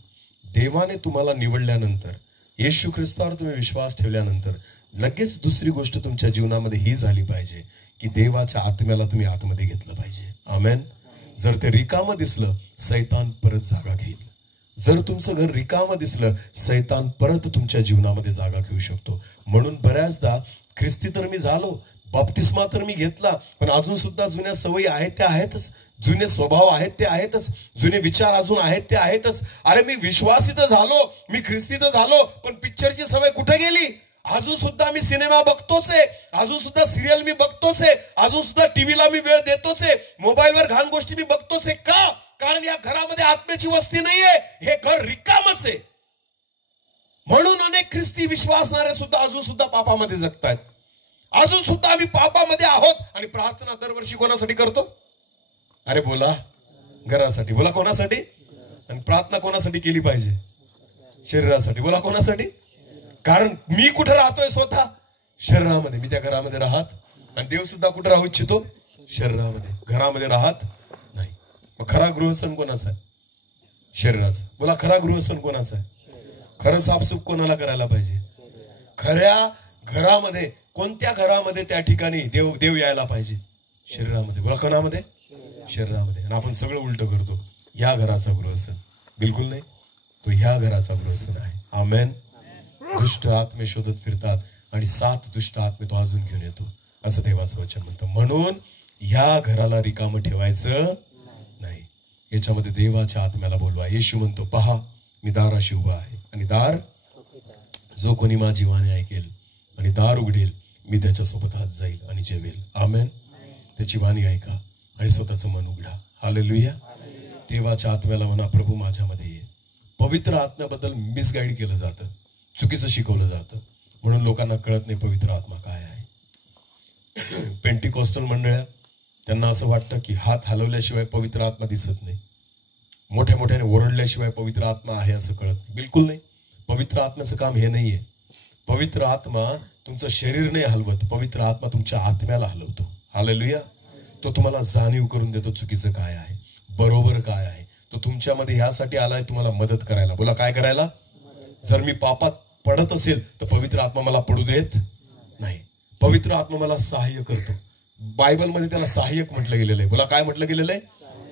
देवाने तुम्हाला निवडल्यानंतर, येशू ख्रिस्तावर तुम्ही विश्वास ठेवल्यानंतर लगेच दुसरी गोष्ट तुमच्या जीवनामध्ये ही झाली पाहिजे की देवाच्या आत्म्याला तुम्ही आतमध्ये घेतलं पाहिजे. आमेन. जर ते रिकामं दिसलं, सैतान परत जागा घेईल. जर तुमचं घर रिकामं दिसलं, सैतान परत तुमच्या जीवनामध्ये जागा घेऊ शकतो. म्हणून बऱ्याचदा ख्रिस्ती तर मी झालो, बाप्तिस्मा तर मी घेतला, पण अजून सुद्धा जुन्या सवयी आहेत त्या आहेतच, जुने स्वभाव आहेत ते आहेतच, जुने विचार अजून आहेत ते आहेतच. अरे मी विश्वासी तर झालो, मी ख्रिस्ती तर झालो, पण पिक्चरची सवय कुठे गेली? अजून सुद्धा मी सिनेमा बघतोच आहे, अजून सुद्धा सिरियल मी बघतोच आहे, अजून सुद्धा टीव्हीला मी वेळ देतोच आहे, मोबाईलवर घाण गोष्टी मी बघतोच आहे. का? कारण या घरामध्ये आत्म्याची वस्ती नाहीये, हे घर रिकामच आहे. म्हणून अनेक ख्रिस्ती विश्वासणारे सुद्धा अजून सुद्धा पापामध्ये जगतायत. अजून सुद्धा आम्ही पापामध्ये आहोत. आणि प्रार्थना दरवर्षी कोणासाठी करतो? अरे बोला, घरासाठी. बोला कोणासाठी? आणि प्रार्थना कोणासाठी केली पाहिजे? शरीरासाठी. बोला कोणासाठी? कारण मी कुठे राहतोय? स्वतः शरीरामध्ये. मी त्या घरामध्ये राहत, आणि देव सुद्धा कुठे राहू इच्छितो? शरीरामध्ये. घरामध्ये राहत नाही. मग खरा गृहसण कोणाचा आहे? शरीराचा. बोला खरा गृहसण कोणाचा आहे? खरं साफसूफ कोणाला करायला पाहिजे? खऱ्या घरामध्ये. कोणत्या घरामध्ये? त्या ठिकाणी देव यायला पाहिजे. शरीरामध्ये. बोला कोणामध्ये? शरीरामध्ये. आणि आपण सगळं उलट करतो. या घराचा गृहसण बिलकुल नाही, तो ह्या घराचा गृहसण आहे. आमेन. दुष्ट आत्मे शोधत फिरतात आणि 7 दुष्ट आत्मे तो अजून घेऊन येतो, असं देवाचं वचन म्हणतं. म्हणून ह्या घराला रिकामं ठेवायचं नाही. याच्यामध्ये देवाच्या आत्म्याला बोलवा. येशू म्हणतो, पहा मी दाराशी उभा आहे आणि दार, जो कोणी माझी वाणी ऐकेल आणि दार उघडेल, मी त्याच्यासोबत आज जाईल आणि जेवेल. आमेन. त्याची वाणी ऐका आणि स्वतःचं मन उघडा. हालेलुया. देवाच्या आत्म्याला म्हणा, प्रभू माझ्यामध्ये ये. पवित्र आत्म्याबद्दल मिसगाईड केलं जातं, चुकीचं शिकवलं जातं. म्हणून लोकांना कळत नाही पवित्र आत्मा काय आहे. पेंटिकॉस्टल मंडळ्या, त्यांना असं वाटतं की हात हलवल्याशिवाय पवित्र आत्मा दिसत नाही, मोठ्या मोठ्याने ओरडल्याशिवाय पवित्र आत्मा आहे असं कळत नाही. बिलकुल नाही. पवित्र आत्म्याचं काम हे नाहीये. पवित्र आत्मा तुमचं शरीर नाही हलवत, पवित्र आत्मा तुमच्या आत्म्याला हलवतो. हालेलुया. तो तुम्हाला जाणीव करून देतो चुकीचं काय आहे, बरोबर काय आहे. तो तुमच्यामध्ये ह्यासाठी आलाय तुम्हाला मदत करायला. बोला काय करायला? जर मी पापात पडत असेल तर पवित्र आत्मा मला पडू देत नाही. पवित्र आत्मा मला सहाय्य करतो. बायबलमध्ये त्याला सहाय्यक म्हटलं गेलेलं आहे. बोला काय म्हटलं गेलेलं आहे?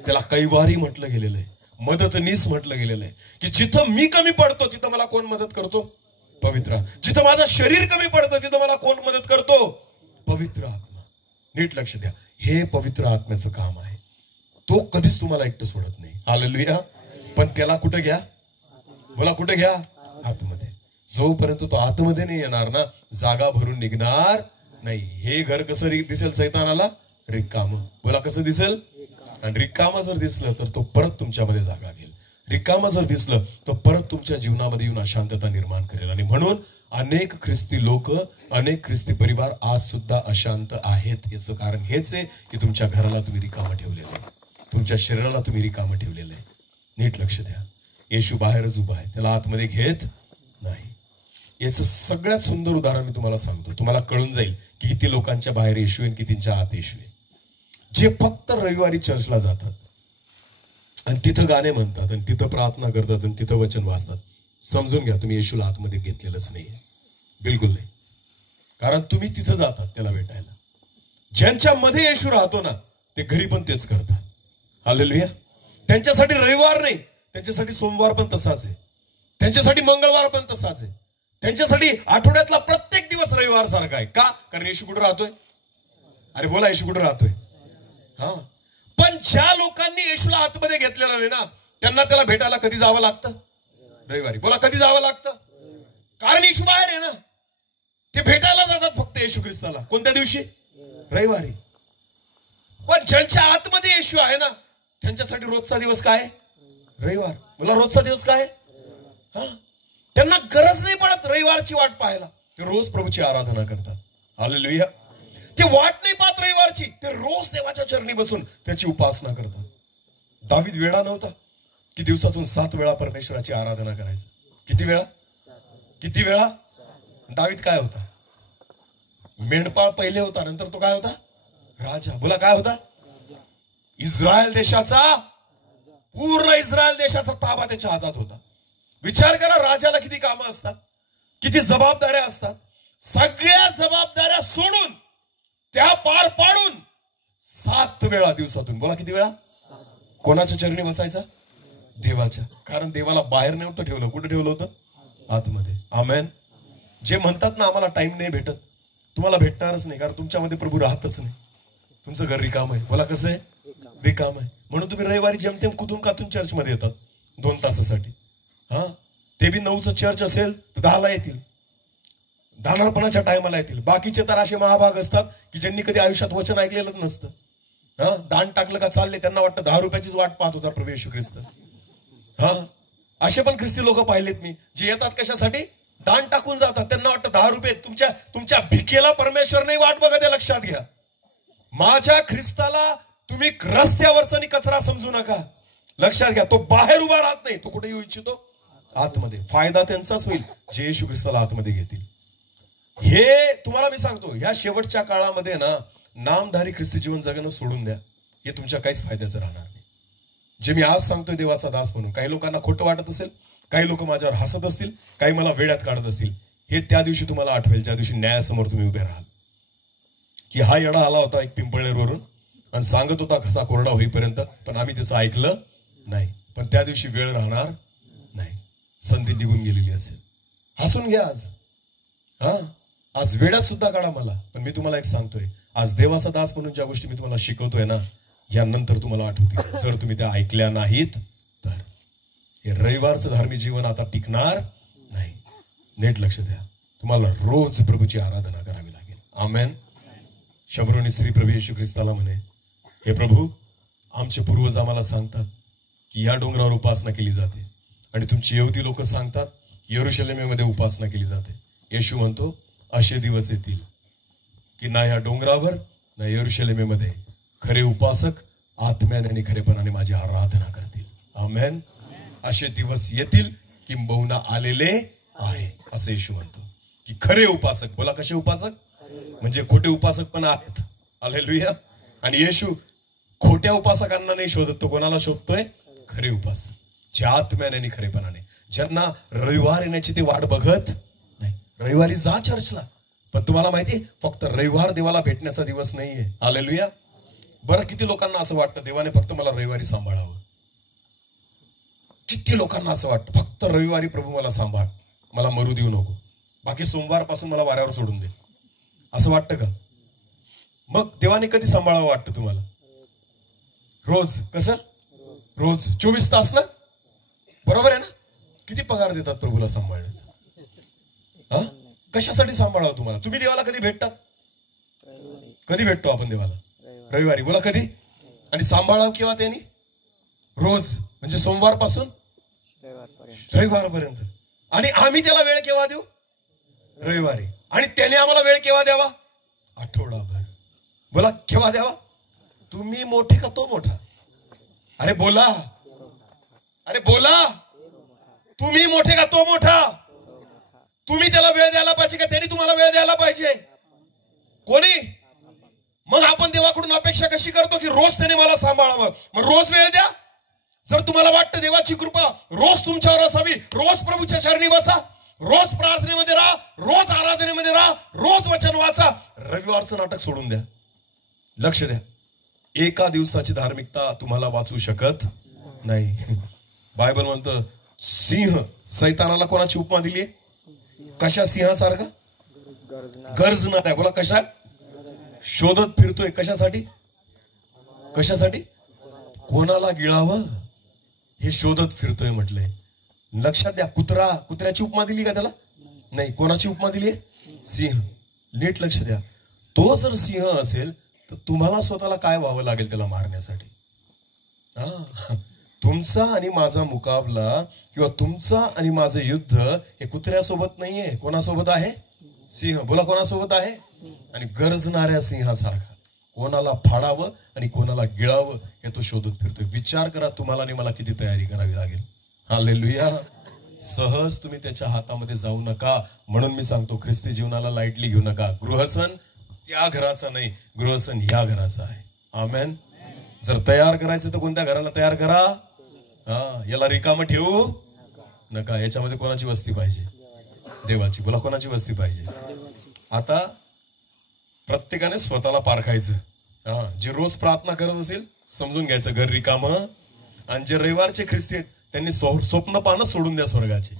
त्याला कैवारी म्हटलं गेलेलं आहे, मदतनीस म्हटलं गेलेलं आहे. की जिथं मी कमी पडतो तिथं मला कोण मदत करतो? पवित्र. जिथं माझं शरीर कमी पडतं तिथं मला कोण मदत करतो? पवित्र आत्मा. नीट लक्ष द्या. हे पवित्र आत्म्याचं काम आहे. तो कधीच तुम्हाला एकटं सोडत नाही. हालेलुया. पण त्याला कुठं घ्या? बोला कुठं घ्या? आतमध्ये. जोपर्यंत तो आतमध्ये नाही येणार ना, जागा भरून निघणार नाही. हे घर कसं दिसेल सैतानाला? रिकामं. बोला कसं दिसेल? आणि रिकामा जर दिसलं तर तो परत तुमच्यामध्ये जागा घेईल. रिकामा जर दिसलं तर परत तुमच्या जीवनामध्ये येऊन अशांतता निर्माण करेल. आणि म्हणून अनेक ख्रिस्ती लोक, अनेक ख्रिस्ती परिवार आज सुद्धा अशांत आहेत. याचं कारण हेच आहे की तुमच्या घराला तुम्ही रिकामं ठेवलेलं आहे, तुमच्या शरीराला तुम्ही रिकामं ठेवलेलं आहे. नीट लक्ष द्या. येशू बाहेरच उभा आहे, त्याला आतमध्ये घेत नाही. याचं सगळ्यात सुंदर उदाहरण मी तुम्हाला सांगतो. तुम्हाला कळून जाईल की किती लोकांच्या बाहेर येशू आहे, कितींच्या आत येशू आहे. जे फक्त रविवारी चर्चला जातात आणि तिथं गाणे म्हणतात आणि तिथं प्रार्थना करतात आणि तिथं वचन वाचतात, समजून घ्या तुम्ही येशूला आतमध्ये घेतलेलंच नाहीये. बिलकुल नाही. कारण तुम्ही तिथं जातात त्याला भेटायला. ज्यांच्या मध्ये येशू राहतो ना, ते घरी पण तेच करतात. हालेलुया. त्यांच्यासाठी रविवार नाही, त्यांच्यासाठी सोमवार पण तसाच आहे, त्यांच्यासाठी मंगळवार पण तसाच आहे, त्यांच्यासाठी आठवड्यातला प्रत्येक दिवस रविवार सारखा आहे. का? कारण येशू कुठं राहतोय? अरे बोला, येशू कुठं राहतोय? हा. पण ज्या लोकांनी येशूला आतमध्ये घेतलेला नाही ना, त्यांना त्याला भेटायला कधी जावं लागतं? रविवारी. बोला कधी जावं लागतं? कारण येशू बाहेर आहे ना. ते भेटायला जातात फक्त येशू ख्रिस्ताला. कोणत्या दिवशी? रविवारी. पण ज्यांच्या आतमध्ये येशू आहे ना, त्यांच्यासाठी रोजचा दिवस काय? रविवार. बोला रोजचा दिवस काय? हा. त्यांना गरज नाही पडत रविवारची वाट पाहायला. ते रोज प्रभूची आराधना करतात. हालेलुया. ते वाट नाही पाहत रविवारची, ते रोज देवाच्या चरणी बसून त्याची उपासना करतात. दावीद वेडा नव्हता. की दिवसातून 7 वेळा परमेश्वराची आराधना करायचं. किती वेळा? किती वेळा? दावीद काय होता? मेंढपाळ पहिले होता, नंतर तो काय होता? राजा. बोला काय होता? इस्रायल देशाचा, पूर्ण इस्रायल देशाचा ताबा त्याच्या हातात होता. विचार करा, राजाला किती कामं असतात, किती जबाबदाऱ्या असतात. सगळ्या जबाबदाऱ्या सोडून, त्या पार पाडून 7 वेळा दिवसातून, बोला किती वेळा? कोणाच्या चरणी बसायचा? देवाच्या. कारण देवाला बाहेर नव्हतं ठेवलं. कुठे ठेवलं होतं? आतमध्ये. आमेन. जे म्हणतात ना आम्हाला टाइम नाही भेटत, तुम्हाला भेटणारच नाही, कारण तुमच्यामध्ये प्रभू राहतच नाही. तुमचं घर रिकाम आहे. बोला कसं आहे? रिकाम आहे. म्हणून तुम्ही रविवारी जेमतेम कुठून कातून चर्चमध्ये येतात 2 तासासाठी. हा, ते बी 9चं चर्च असेल तर 10ला येतील, दानार्पणाच्या टायमाला येतील. बाकीचे तर असे महाभाग असतात की ज्यांनी कधी आयुष्यात वचन ऐकलेलं नसतं. हा, दान टाकलं का चालले, त्यांना वाटतं 10 रुपयाचीच वाट पाहत होता प्रभू येशू ख्रिस्त. हा, असे पण ख्रिस्ती लोक पाहिलेत मी, जे येतात कशासाठी? दान टाकून जातात. त्यांना वाटतं 10 रुपये. तुमच्या भिकेला परमेश्वर नाही वाट बघा, ते लक्षात घ्या. माझ्या ख्रिस्ताला तुम्ही रस्त्यावरचा कचरा समजू नका. लक्षात घ्या, तो बाहेर उभा राहत नाही, तो कुठे येऊ इच्छितो? आतमध्ये. फायदा त्यांचाच होईल जे येशू ख्रिस्ताला आतमध्ये घेतील. हे तुम्हाला मी सांगतो, ह्या शेवटच्या काळामध्ये ना, नामधारी ख्रिस्ती जीवन जगणं सोडून द्या. हे तुमच्या काहीच फायद्याचं राहणार नाही. जे मी आज सांगतोय देवाचा दास म्हणून, काही लोकांना खोटं वाटत असेल, काही लोक माझ्यावर हसत असतील, काही मला वेड्यात काढत असतील. हे त्या दिवशी तुम्हाला आठवेल, ज्या दिवशी न्यायासमोर तुम्ही उभे राहाल, की हा येडा आला होता एक पिंपळनेरवरून आणि सांगत होता घसा कोरडा होईपर्यंत, पण आम्ही त्याचं ऐकलं नाही. पण त्या दिवशी वेळ राहणार नाही, संधी निघून गेलेली असेल. हसून घ्या आज. हा, आज वेड्यात सुद्धा काढा मला, पण मी तुम्हाला एक सांगतोय, आज देवाचा दास म्हणून ज्या गोष्टी मी तुम्हाला शिकवतोय ना, यानंतर तुम्हाला आठवतील. जर तुम्ही त्या ऐकल्या नाहीत तर हे रविवारचं धार्मिक जीवन आता टिकणार नाही. नीट लक्ष द्या. तुम्हाला रोज प्रभूची आराधना करावी लागेल. आमेन. शबरोनी श्री प्रभू येशू ख्रिस्ताला म्हणे, हे प्रभू, आमचे पूर्वज आम्हाला सांगतात की या डोंगरावर उपासना केली जाते, आणि तुमची यहुदी लोक सांगतात यरूशलेमेमध्ये उपासना केली जाते. येशू म्हणतो, असे दिवस येतील की ना या डोंगरावर ना यरूशलेमेमध्ये खरे उपासक आत्म्याने आणि खरेपणाने माझी आराधना करतील. आमेन. असे दिवस येतील किंबहुना आलेले आहे, असं येशू म्हणतो. की खरे उपासक, बोला कसे उपासक? म्हणजे खोटे उपासक पण आहेत. हालेलुया. आणि येशू खोट्या उपासकांना नाही शोधत, तो कोणाला शोधतोय? खरे उपासक, जे आत्म्याने आणि खरेपणाने, ज्यांना रविवार येण्याची ते वाट बघत नाही. रविवारी जा चर्चला, पण तुम्हाला माहिती, फक्त रविवार देवाला भेटण्याचा दिवस नाहीये. हालेलुया. बरं, किती लोकांना असं वाटतं देवाने फक्त मला रविवारी सांभाळावं. किती लोकांना असं वाटतं फक्त रविवारी प्रभू मला सांभाळ, मला मरू देऊ नको, बाकी सोमवारपासून मला वाऱ्यावर सोडून दे, असं वाटतं का? मग देवाने कधी सांभाळावं वाटतं तुम्हाला? रोज. कसं? रोज 24 तास ना, बरोबर आहे ना? किती पगार देतात प्रभूला सांभाळण्याचा? हा, कशासाठी सांभाळावं तुम्हाला? तुम्ही देवाला कधी भेटतात? कधी भेटतो आपण देवाला? रविवारी. बोला कधी? आणि सांभाळावं केव्हा त्यांनी? रोज. म्हणजे सोमवारपासून रविवारपर्यंत. आणि आम्ही त्याला वेळ केव्हा देऊ? रविवारी. आणि त्याने आम्हाला वेळ केव्हा द्यावा? आठवडाभर. बोला केव्हा द्यावा? तुम्ही मोठे का तो मोठा? अरे बोला, अरे बोला, तुम्ही मोठे का तो मोठा? तुम्ही त्याला वेळ द्यायला पाहिजे का त्याने तुम्हाला वेळ द्यायला पाहिजे? कोणी? मग आपण देवाकडून अपेक्षा कशी करतो की रोज त्याने मला सांभाळावं, मग रोज वेळ द्या. जर तुम्हाला वाटतं देवाची कृपा रोज तुमच्यावर असावी, रोज प्रभूच्या चरणी बसा, रोज प्रार्थनेमध्ये राहा, रोज आराधनेमध्ये राहा, रोज वचन वाचा. रविवारचं नाटक सोडून द्या. लक्ष द्या, एका दिवसाची धार्मिकता तुम्हाला वाचू शकत नाही. बायबल म्हणतं सिंह, सैतानाला कोणाची उपमा दिली? कशा सिंहासारखा? गर्जणार आहे. बोला कशा? शोधत फिरतोय. कशासाठी? कशासाठी? कोणाला गिळावं हे शोधत फिरतोय म्हटलंय. लक्षात द्या. कुत्र्याची उपमा दिली का त्याला? नाही. कोणाची उपमा दिली? सिंह. नीट लक्ष द्या. तो जर सिंह असेल तर तुम्हाला स्वतःला काय व्हावं लागेल त्याला मारण्यासाठी? तुमचा आणि माझा मुकाबला किंवा तुमचा आणि माझं युद्ध हे कुत्र्यासोबत नाहीये. कोणासोबत आहे? सिंह. बोला कोणासोबत आहे? आणि गरजणाऱ्या सिंहासारखा. कोणाला फाडावं आणि कोणाला गिळावं हे तो शोधत फिरतोय. विचार करा तुम्हाला आणि मला किती तयारी करावी लागेल. हालेलुया. सहज तुम्ही त्याच्या हातामध्ये जाऊ नका. म्हणून मी सांगतो ख्रिस्ती जीवनाला लाईटली घेऊ नका. गृहसन त्या घराचा नाही, गृहसन या घराचा आहे. आमेन. जर तयार करायचं तर कोणत्या घराला तयार करा. याला रिकामं ठेवू नका. याच्यामध्ये कोणाची वस्ती पाहिजे? देवाची. बोला कोणाची वस्ती पाहिजे? आता प्रत्येकाने स्वतःला पारखायचं. जे रोज प्रार्थना करत असेल समजून घ्यायचं घर रिकामं. आणि जे रविवारचे ख्रिस्ती आहेत त्यांनी स्वप्न पानं सोडून द्या स्वर्गाचे.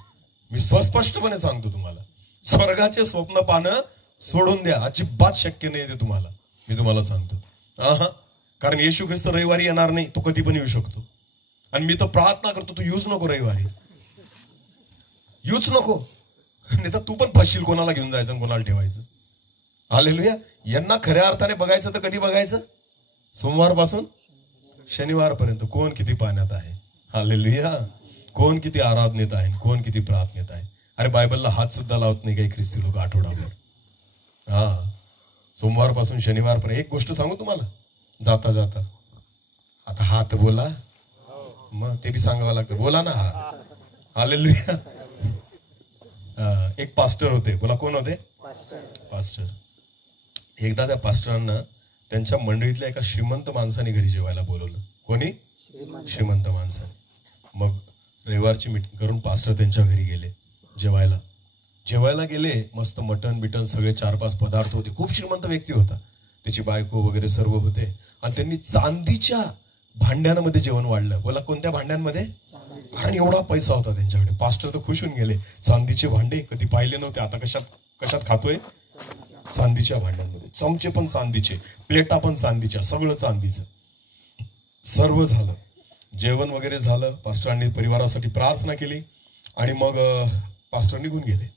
मी स्पष्टपणे सांगतो तुम्हाला, स्वर्गाचे स्वप्न पानं सोडून द्या. अजिबात शक्य नाही ते तुम्हाला. मी तुम्हाला सांगतो. कारण येशू ख्रिस्त रविवारी येणार नाही, तो कधी पण येऊ शकतो. आणि मी तर प्रार्थना करतो तू येऊच नको रविवारी, येऊच नको. नाही तर तू पण फसशील. कोणाला घेऊन जायचं कोणाला ठेवायचं. हालेलुया. यांना खऱ्या अर्थाने बघायचं तर कधी बघायचं? सोमवारपासून शनिवारपर्यंत. कोण किती पाण्यात आहे. हालेलुया. कोण किती आराधनेत आहे, कोण किती प्रार्थनेत आहे. अरे बायबलला हात सुद्धा लावत नाही काही ख्रिस्ती लोक आठवडाभर. सोमवारपासून शनिवारपर्यंत. एक गोष्ट सांगू तुम्हाला जाता जाता, आता हात बोला, मग ते बी सांगावं लागतं. बोला ना. हालेलुया. एक पास्टर होते. बोला कोण होते? पास्टर. एकदा त्या पास्टरांना त्यांच्या मंडळीतल्या एका श्रीमंत माणसाने घरी जेवायला बोलवलं. कोणी? श्रीमंत माणसाने. मग रविवारची मीटिंग करून पास्टर त्यांच्या घरी गेले जेवायला गेले. मस्त मटन बिटन सगळे 4-5 पदार्थ होते. खूप श्रीमंत व्यक्ती होता. त्याची बायको वगैरे सर्व होते. आणि त्यांनी चांदीच्या भांड्यांमध्ये जेवण वाढलं. बोला कोणत्या भांड्यांमध्ये? कारण एवढा पैसा होता त्यांच्याकडे. पास्टर तर खुश होऊन गेले. चांदीचे भांडे कधी पाहिले नव्हते. आता कशात खातोय? चांदीच्या भांड्यांमध्ये. चमचे पण चांदीचे, प्लेटा पण चांदीच्या, सगळं चांदीचं. सर्व झालं. जेवण वगैरे झालं. पास्टरांनी परिवारासाठी प्रार्थना केली आणि मग पास्टर निघून गेले.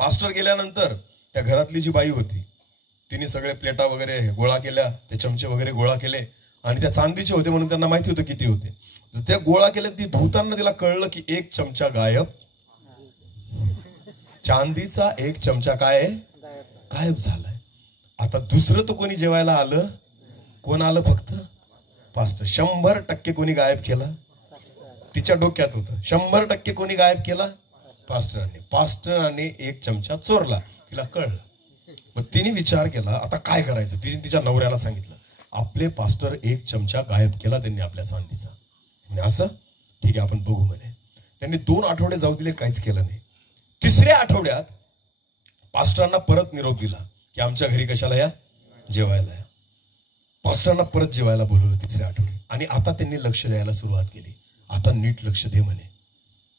पास्टर गेल्यानंतर त्या घरातली जी बाई होती तिने सगळे प्लेटा वगैरे गोळा केल्या, ते चमचे वगैरे गोळा केले. आणि त्या चांदीचे होते म्हणून त्यांना माहिती होतं किती होते. त्या गोळा केल्या. ती धुताना तिला कळलं की 1 चमचा गायब. चांदीचा 1 चमचा काय गायब झालाय. आता दुसरं तर कोणी जेवायला आलं? कोण आलं? फक्त पास्टर. 100% कोणी गायब केला? तिच्या डोक्यात होतं 100% कोणी गायब केला? पास्टरांनी 1 चमचा चोरला. तिला कळलं. मग तिने विचार केला आता काय करायचं. तिने तिच्या नवऱ्याला सांगितलं आपले पास्टर 1 चमचा गायब केला त्यांनी आपल्या चांदीचा. असं ठीक आहे आपण बघू म्हणे. त्यांनी 2 आठवडे जाऊ दिले, काहीच केलं नाही. 3ऱ्या आठवड्यात पास्टरांना परत निरोप दिला की आमच्या घरी कशाला या? जेवायला या. पास्टरांना परत जेवायला बोलवलं 3ऱ्या आठवडे. आणि आता त्यांनी लक्ष द्यायला सुरुवात केली. आता नीट लक्ष दे म्हणे.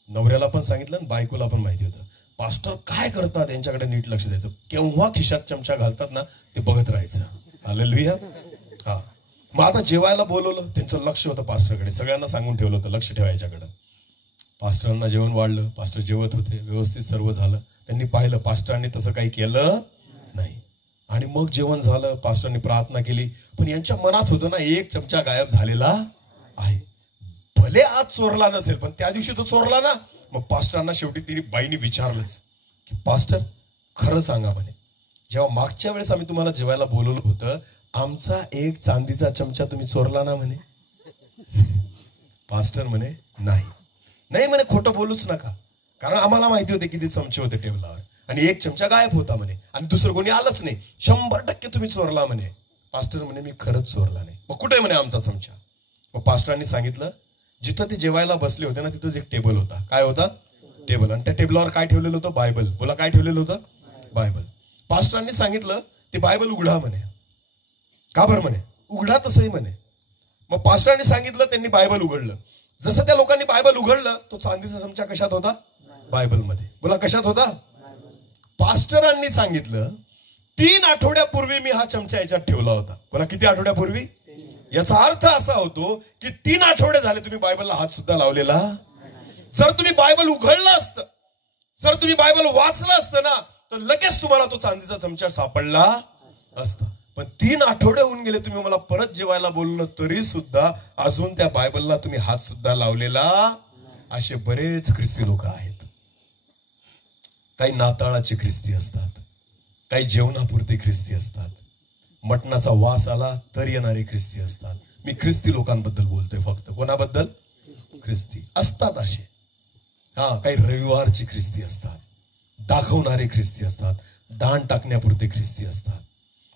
नवऱ्याला पण सांगितलं आणि बायकोला पण माहिती होतं पास्टर काय करतात, यांच्याकडे नीट लक्ष द्यायचं. केव्हा खिशात चमचा घालतात ना ते बघत राहायचं. हालेलुया. मग आता जेवायला बोलवलं. त्यांचं लक्ष होतं पास्टरकडे. सगळ्यांना सांगून ठेवलं होतं लक्ष ठेवायच्याकडं. पास्टरांना जेवण वाढलं. पास्टर जेवत होते. व्यवस्थित सर्व झालं. त्यांनी पाहिलं पास्टरांनी तसं काही केलं नाही. आणि मग जेवण झालं. पास्टरांनी प्रार्थना केली. पण यांच्या मनात होतं ना 1 चमचा गायब झालेला आहे. भले आज चोरला नसेल पण त्या दिवशी तो चोरला ना. मग पास्टरांना शेवटी तिने बाईनी विचारलंच की पास्टर खरं सांगा म्हणे, जेव्हा मागच्या वेळेस आम्ही तुम्हाला जेवायला बोलवलं होतं आमचा 1 चांदीचा चमचा तुम्ही चोरला ना म्हणे. पास्टर म्हणे नाही म्हणे खोटं बोलूच नका. कारण आम्हाला माहिती होते किती चमचे होते टेबलावर आणि 1 चमचा गायब होता म्हणे. आणि दुसरं कोणी आलंच नाही. 100% तुम्ही चोरला म्हणे. पास्टर म्हणे मी खरंच चोरला नाही. मग कुठे म्हणे आमचा चमचा? मग पास्टरांनी सांगितलं जिथं ते जेवायला बसले होते ना तिथंच एक टेबल होता. काय होता? टेबल. आणि त्या टेबलावर काय ठेवलेलं होतं? बायबल. बोला काय ठेवलेलं होतं? बायबल. पास्टरांनी सांगितलं ते बायबल उघडा म्हणे. का बरं म्हणे? उघडा तसंही म्हणे. मग पास्टरांनी सांगितलं, त्यांनी बायबल उघडलं. जसं त्या लोकांनी बायबल उघडलं तो चांदीचा चमचा कशात होता? बायबलमध्ये. बोला कशात होता? पास्टरांनी सांगितलं 3 आठवड्यापूर्वी मी हा चमचा याच्यात ठेवला होता. बोला किती आठवड्यापूर्वी? याचा अर्थ असा होतो की 3 आठवडे झाले तुम्ही बायबलला हात सुद्धा लावलेला. जर तुम्ही बायबल उघडलं असतं, जर तुम्ही बायबल वाचलं असतं ना तर लगेच तुम्हाला तो चांदीचा चमचा सापडला असता. पण 3 आठवडे होऊन गेले तुम्ही मला परत जेवायला बोललं तरी सुद्धा अजून त्या बायबलला तुम्ही हात सुद्धा लावलेला. असे बरेच ख्रिस्ती लोक आहेत. काही नाताळाचे ख्रिस्ती असतात, काही जेवणापुरते ख्रिस्ती असतात. मटणाचा वास आला तर येणारे ख्रिस्ती असतात. मी ख्रिस्ती लोकांबद्दल बोलतोय फक्त. कोणाबद्दल? ख्रिस्ती असतात असे. काही रविवारची ख्रिस्ती असतात, दाखवणारे ख्रिस्ती असतात, दान टाकण्यापुरते ख्रिस्ती असतात,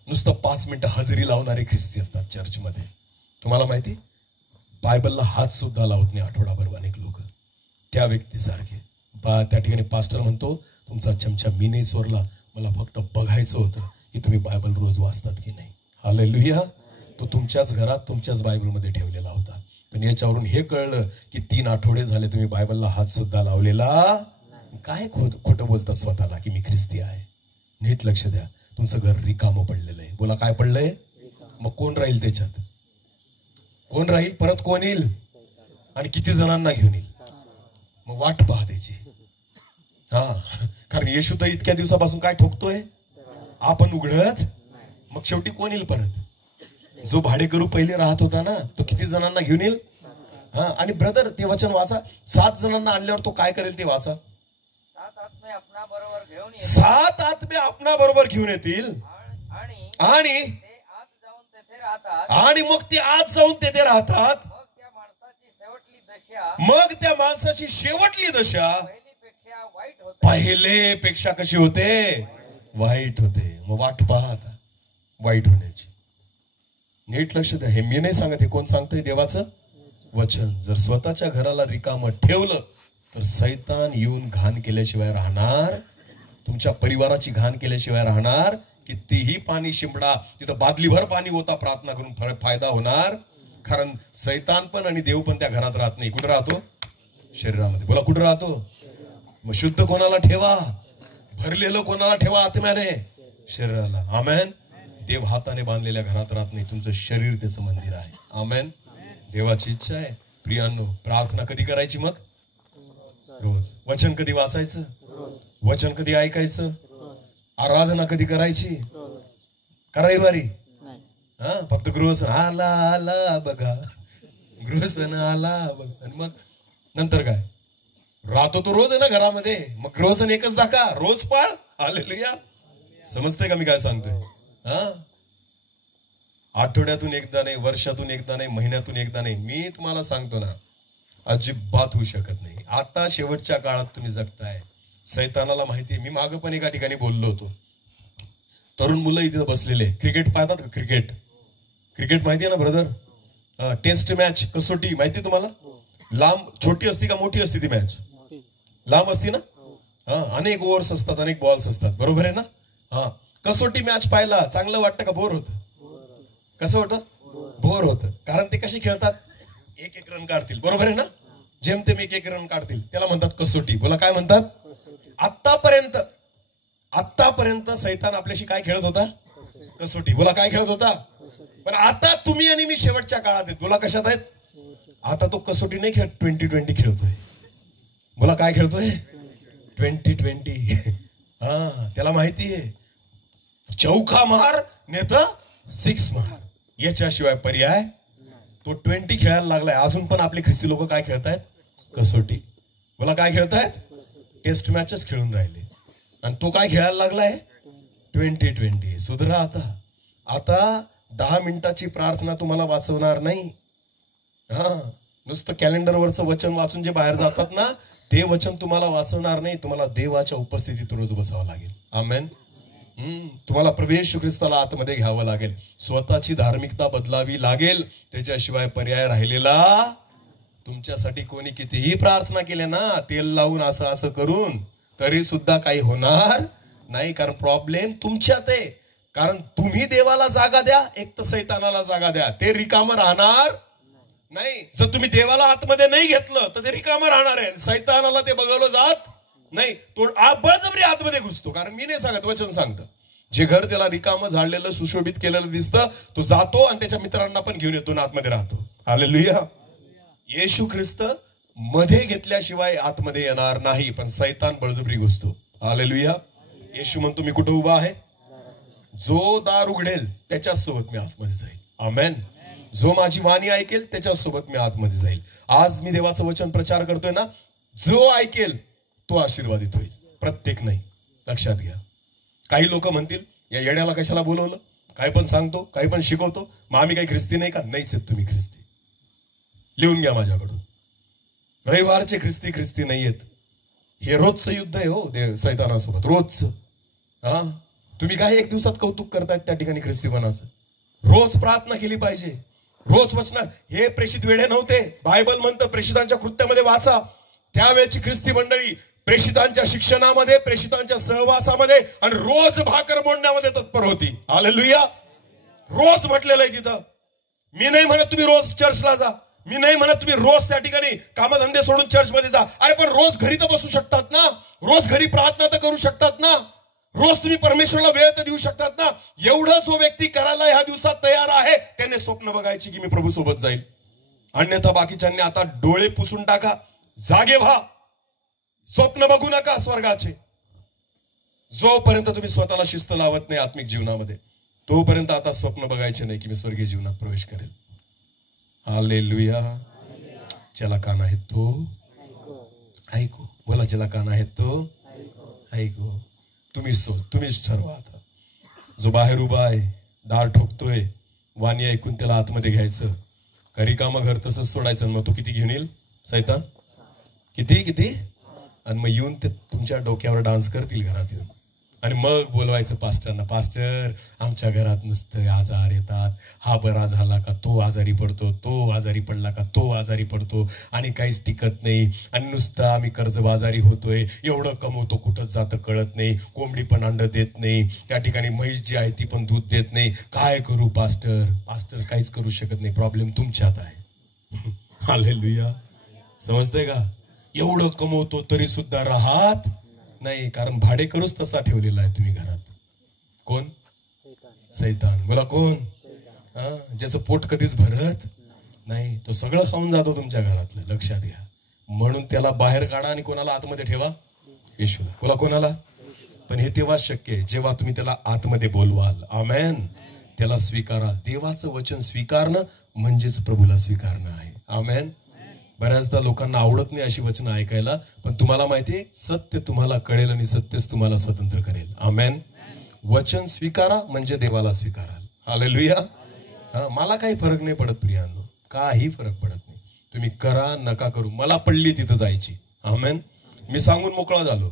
नुसतं 5 मिनिटं हजेरी लावणारे ख्रिस्ती असतात चर्चमध्ये. तुम्हाला माहिती, बायबलला हात सुद्धा लावत नाही आठवडाभर अनेक लोक. त्या व्यक्तीसारखे त्या ठिकाणी पास्टर म्हणतो, तुमचा चमचा मी नाही चोरला, मला फक्त बघायचं होतं की तुम्ही बायबल रोज वाचतात की नाही. हालेलुया. तो तुमच्याच घरात तुमच्याच बायबलमध्ये ठेवलेला होता. पण याच्यावरून हे कळलं की 3 आठवडे झाले तुम्ही बायबलला हात सुद्धा लावलेला. काय खोटं बोलतात स्वतःला की मी ख्रिस्ती आहे. नीट लक्ष द्या, तुमचं घर रिकामं पडलेलं आहे. बोला काय पडलंय? मग कोण राहील त्याच्यात? कोण राहील? परत कोण येईल आणि किती जणांना घेऊन येईल? मग वाट पहा त्याची. कारण येशू तर इतक्या दिवसापासून काय ठोकतोय? आपण उघडत. मग शेवटी कोण येईल परत? जो भाडेकरू पहिले राहत होता ना, तो किती जणांना घेऊन येईल? आणि ब्रदर ते वचन वाचा. 7 जणांना आणल्यावर तो काय करेल ते वाचा. 7 आत्मे आपणा बरोबर घेऊन 7 आत्मे आपणा बरोबर घेऊन येतील आणि ते आत जाऊन तेथे राहतात. आणि मग ते आत जाऊन तेथे राहतात. मग त्या माणसाची शेवटली दशा मग त्या माणसाची शेवटली दशा पहिलीपेक्षा वाईट होते. पहिलेपेक्षा कशी होते? वाईट होते. मग वाट पहा आता वाईट होण्याची. नीट लक्ष द्या. हे मी नाही सांगत, हे कोण सांगतंय? देवाचं वचन. जर स्वतःच्या घराला रिकामं ठेवलं तर सैतान येऊन घाण केल्याशिवाय राहणार, तुमच्या परिवाराची घाण केल्याशिवाय राहणार. कितीही पाणी शिंपडा, तिथं बादलीभर पाणी होता, प्रार्थना करून फायदा होणार. कारण सैतान पण आणि देव पण त्या घरात राहत नाही. कुठं राहतो? शरीरामध्ये. बोला कुठं राहतो? मग शुद्ध कोणाला ठेवा? भरलेलं कोणाला ठेवा? आत्म्याने, शरीराला. आमेन. देव हाताने बांधलेल्या घरात राहत नाही. तुमचं शरीर त्याचं मंदिर आहे. आमेन. देवाची इच्छा आहे प्रियांनो, प्रार्थना कधी करायची? मग रोज. वचन कधी वाचायचं? वचन कधी ऐकायचं? आराधना कधी करायची? रविवारी? फक्त गृहसन आला आला बघा, गृहसन आला बघा. आणि मग नंतर काय? राहतो तो रोज आहे ना घरामध्ये. मग गृहसन एकच दाखा, रोज पाळ. हालेलुया. समजतंय का मी काय सांगतोय? आठवड्यातून एकदा नाही, वर्षातून एकदा नाही, महिन्यातून एकदा नाही. मी तुम्हाला सांगतो ना, अजिबात होऊ शकत नाही. आता शेवटच्या काळात तुम्ही जगताय. सैतानाला माहिती आहे. मी मागं पण एका ठिकाणी बोललो होतो. तरुण मुलं इथे बसलेले क्रिकेट पाहतात का? क्रिकेट माहिती आहे ना ब्रदर? टेस्ट मॅच, कसोटी माहिती तुम्हाला? लांब छोटी असती का मोठी असती ती मॅच? लांब असती ना. अनेक ओव्हर्स असतात, अनेक बॉल्स असतात. बरोबर आहे ना? कसोटी मॅच पाहायला चांगलं वाटतं का बोर होतं? कसं होतं? बोर होतं. कारण ते कसे खेळतात? 1-1 रन काढतील. बरोबर आहे ना? जेमतेम 1-1 रन काढतील. त्याला म्हणतात कसोटी. बोला काय म्हणतात? आतापर्यंत सैतान आपल्याशी काय खेळत होता? कसोटी. बोला काय खेळत होता? पण आता तुम्ही आणि मी शेवटच्या काळात आहेत. बोला कशात आहेत? आता तो कसोटी नाही खेळत, 2020 खेळतोय. बोला काय खेळतोय? 2020. त्याला माहिती आहे, चौका मार नेता 6 मार, याच्याशिवाय पर्याय. तो 20 खेळायला लागलाय. अजून पण आपले ख्रिस्ती लोक काय खेळतायत? कसोटी. बोला काय खेळतायत? टेस्ट मॅचेस खेळून राहिले. आणि तो काय खेळायला लागलाय? 2020. सुधरा आता 10 मिनिटाची प्रार्थना तुम्हाला वाचवणार नाही. नुसतं कॅलेंडरवरचं वचन वाचून जे बाहेर जातात ना, ते वचन तुम्हाला वाचवणार नाही. तुम्हाला देवाच्या उपस्थितीत रोज बसावं लागेल. आमेन. तुम्हाला प्रवेश ख्रिस्ताला आतमध्ये घ्यावं लागेल. स्वतःची धार्मिकता बदलावी लागेल. त्याच्याशिवाय पर्याय राहिलेला. तुमच्यासाठी कोणी कितीही प्रार्थना केल्या ना, तेल लावून असं करून, तरी सुद्धा काही होणार नाही. कारण प्रॉब्लेम तुमच्यात आहे. कारण तुम्ही देवाला जागा द्या, एक तर सैतानाला जागा द्या, ते रिकामं राहणार नाही. जर तुम्ही देवाला आतमध्ये नाही घेतलं तर ते रिकामं राहणार आहे. सैतानाला ते बघवलं जात नाही. तो बळजबरी आतमध्ये घुसतो. कारण मी नाही सांगत, वचन सांगतं. जे घर त्याला रिकामं झाडलेलं सुशोभित केलेलं दिसतं, तो जातो आणि त्याच्या मित्रांना पण घेऊन येतो, आतमध्ये राहतो. हालेलुया. येशू ख्रिस्त मध्ये घेतल्याशिवाय आतमध्ये येणार नाही, पण सैतान बळजबरी घुसतो. हालेलुया. येशू म्हणतो, मी कुठं उभा आहे? जो दार उघडेल त्याच्याच सोबत मी आतमध्ये जाईल. आमेन. जो माझी वाणी ऐकेल त्याच्याच सोबत मी आतमध्ये जाईल. आज मी देवाचं वचन प्रचार करतोय ना, जो ऐकेल तो आशीर्वादित होईल. प्रत्येक नाही. लक्षात घ्या. काही लोक म्हणतील, या येड्याला कशाला बोलवलं? काही पण सांगतो, काही पण शिकवतो, मग आम्ही काही ख्रिस्ती नाही का? नाहीच आहेत तुम्ही ख्रिस्ती. लिहून घ्या माझ्याकडून. रविवारचे ख्रिस्ती नाहीयेत. हे रोजचं युद्ध आहे हो सैतानासोबत, रोजचं. हा, तुम्ही काय एक दिवसात कौतुक करतायत त्या ठिकाणी ख्रिस्तीपणाचं? रोज प्रार्थना केली पाहिजे, रोज वचन. हे प्रेषित वेडे नव्हते. बायबल म्हणतं प्रेषितांच्या कृत्यामध्ये वाचा, त्यावेळेची ख्रिस्ती मंडळी प्रेषितांच्या शिक्षणामध्ये, प्रेषितांच्या सहवासामध्ये आणि रोज भाकर मोडण्यामध्ये तत्पर होती. हालेलुया. रोज म्हटलेलं आहे तिथं. मी नाही म्हणत तुम्ही रोज चर्चला जा, मी नाही म्हणत तुम्ही रोज त्या ठिकाणी कामधंदे सोडून चर्चमध्ये जा. अरे पण रोज घरी तर बसू शकतात ना, रोज घरी प्रार्थना तर करू शकतात ना, रोज तुम्ही परमेश्वराला वेळ तर देऊ शकतात ना. एवढं जो व्यक्ती करायला ह्या दिवसात तयार आहे त्याने स्वप्न बघायची की मी प्रभू सोबत जाईल. अन्यथा बाकीच्यांनी आता डोळे पुसून टाका, जागे व्हा, स्वप्न बघू नका स्वर्गाचे. जोपर्यंत तुम्ही स्वतःला शिस्त लावत नाही आत्मिक जीवनामध्ये, तोपर्यंत आता स्वप्न बघायचे नाही की मी स्वर्गीय जीवनात प्रवेश करेल. हालेलुया. ज्याला कान आहेत तो ऐकू. बोला, ज्याला कान आहेत तो ऐकू. तुम्हीच ठरवा. आता जो बाहेर उभा आहे, दार ठोकतोय, वाणी ऐकून त्याला आतमध्ये घ्यायचं. करी कामं घर तसंच सोडायचं. मग तो किती घेऊन येईल सैतान? किती आणि मग येऊन ते तुमच्या डोक्यावर डान्स करतील घरात येऊन. आणि मग बोलवायचं पास्टरना, पास्टर आमच्या घरात नुसतं आजार येतात, हा बरा झाला का तो आजारी पडतो, तो आजारी पडला का तो आजारी पडतो, आणि काहीच टिकत नाही, आणि नुसतं आम्ही कर्जबाजारी होतोय, एवढं कमवतो कुठं जातं कळत नाही, कोंबडी पण अंड देत नाही, त्या ठिकाणी म्हैस जी आहे ती पण दूध देत नाही, काय करू पास्टर काहीच करू शकत नाही, प्रॉब्लेम तुमच्यात आहे. हालेलुया. समजतंय का? एवढं कमवतो तरी सुद्धा राहत नाही, कारण भाडेकरूच तसा ठेवलेला आहे तुम्ही घरात. कोण? सैतान. बोला, कोण? ज्याचं पोट कधीच भरत नाही, तो सगळं खाऊन जातो तुमच्या घरातलं. लक्षात घ्या. म्हणून त्याला बाहेर काढा आणि कोणाला आतमध्ये ठेवा? येशूला. बोला, कोणाला? पण हे तेव्हाच शक्य आहे जेव्हा तुम्ही त्याला आतमध्ये बोलवाल. आमेन. त्याला स्वीकाराल. देवाचं वचन स्वीकारणं म्हणजेच प्रभूला स्वीकारणं आहे. आमेन. बऱ्याचदा लोकांना आवडत नाही अशी वचनं ऐकायला, पण तुम्हाला माहितीये सत्य तुम्हाला कळेल आणि सत्यच तुम्हाला स्वतंत्र करेल. आमेन. वचन स्वीकारा म्हणजे देवाला स्वीकाराल. हालेलुया. मला काही फरक नाही पडत प्रियांनो, काही फरक पडत नाही. तुम्ही करा नका करू, मला पडली तिथं जायची. आमेन. मी सांगून मोकळा झालो.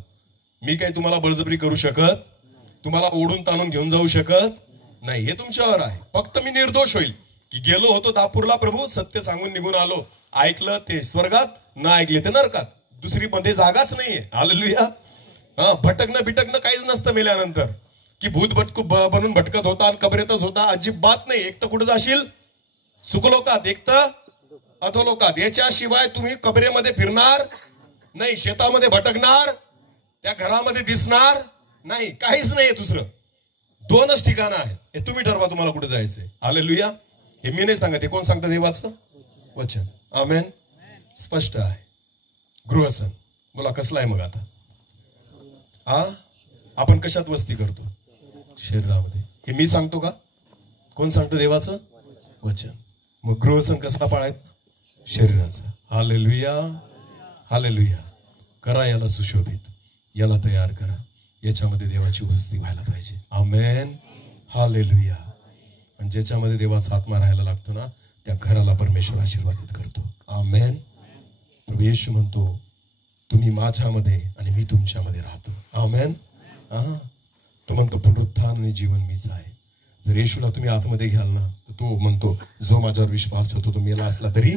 मी काही तुम्हाला बळजबरी करू शकत, तुम्हाला ओढून ताणून घेऊन जाऊ शकत नाही. हे तुमच्यावर आहे. फक्त मी निर्दोष होईल की गेलो होतो दापूरला, प्रभू सत्य सांगून निघून आलो, ऐकलं ते स्वर्गात, न ऐकले ते नरकात. दुसरी मध्ये जागाच नाहीये. हालेलुया. भटकणं काहीच नसतं मेल्यानंतर, की भूत भटकू बनून भटकत होता आणि कबरेतच होता. अजिबात नाही. एक तर कुठं जाशील? सुखलोकात, एक तर अधोलोकात. याच्याशिवाय तुम्ही कबरेमध्ये फिरणार नाही, शेतामध्ये भटकणार, त्या घरामध्ये दिसणार नाही, काहीच नाही. दुसरं 2च ठिकाणं आहे. हे तुम्ही ठरवा तुम्हाला कुठे जायचंय. हालेलुया. हे मी नाही सांगत, हे कोण सांगतं? देवाचं वचन. आमेन. स्पष्ट आहे. गृहसन. बोला, कसला आहे मग आता? आपण कशात वस्ती करतो? शरीरामध्ये. हे मी सांगतो का? कोण सांगतं? देवाचं वचन. मग गृहसन कसला पाळायचं? शरीराचं. हालेलुया. हालेलुया. करा याला सुशोभित, याला तयार करा. याच्यामध्ये देवाची वस्ती व्हायला पाहिजे. आमेन. हालेलुया. आणि ज्याच्यामध्ये देवाचा आत्मा राहायला लागतो ना, त्या घराला परमेश्वर आशीर्वादित करतो. आमेन. प्रभू येशू म्हणतो, तुम्ही माझ्यामध्ये आणि मी तुमच्यामध्ये राहतो. आमेन. तो म्हणतो पुनरुत्थान आणि जीवन मीच आहे. जर येशूला तुम्ही आतमध्ये घ्याल ना, तर तो म्हणतो जो माझ्यावर विश्वास ठेवतो तो मेला असला तरी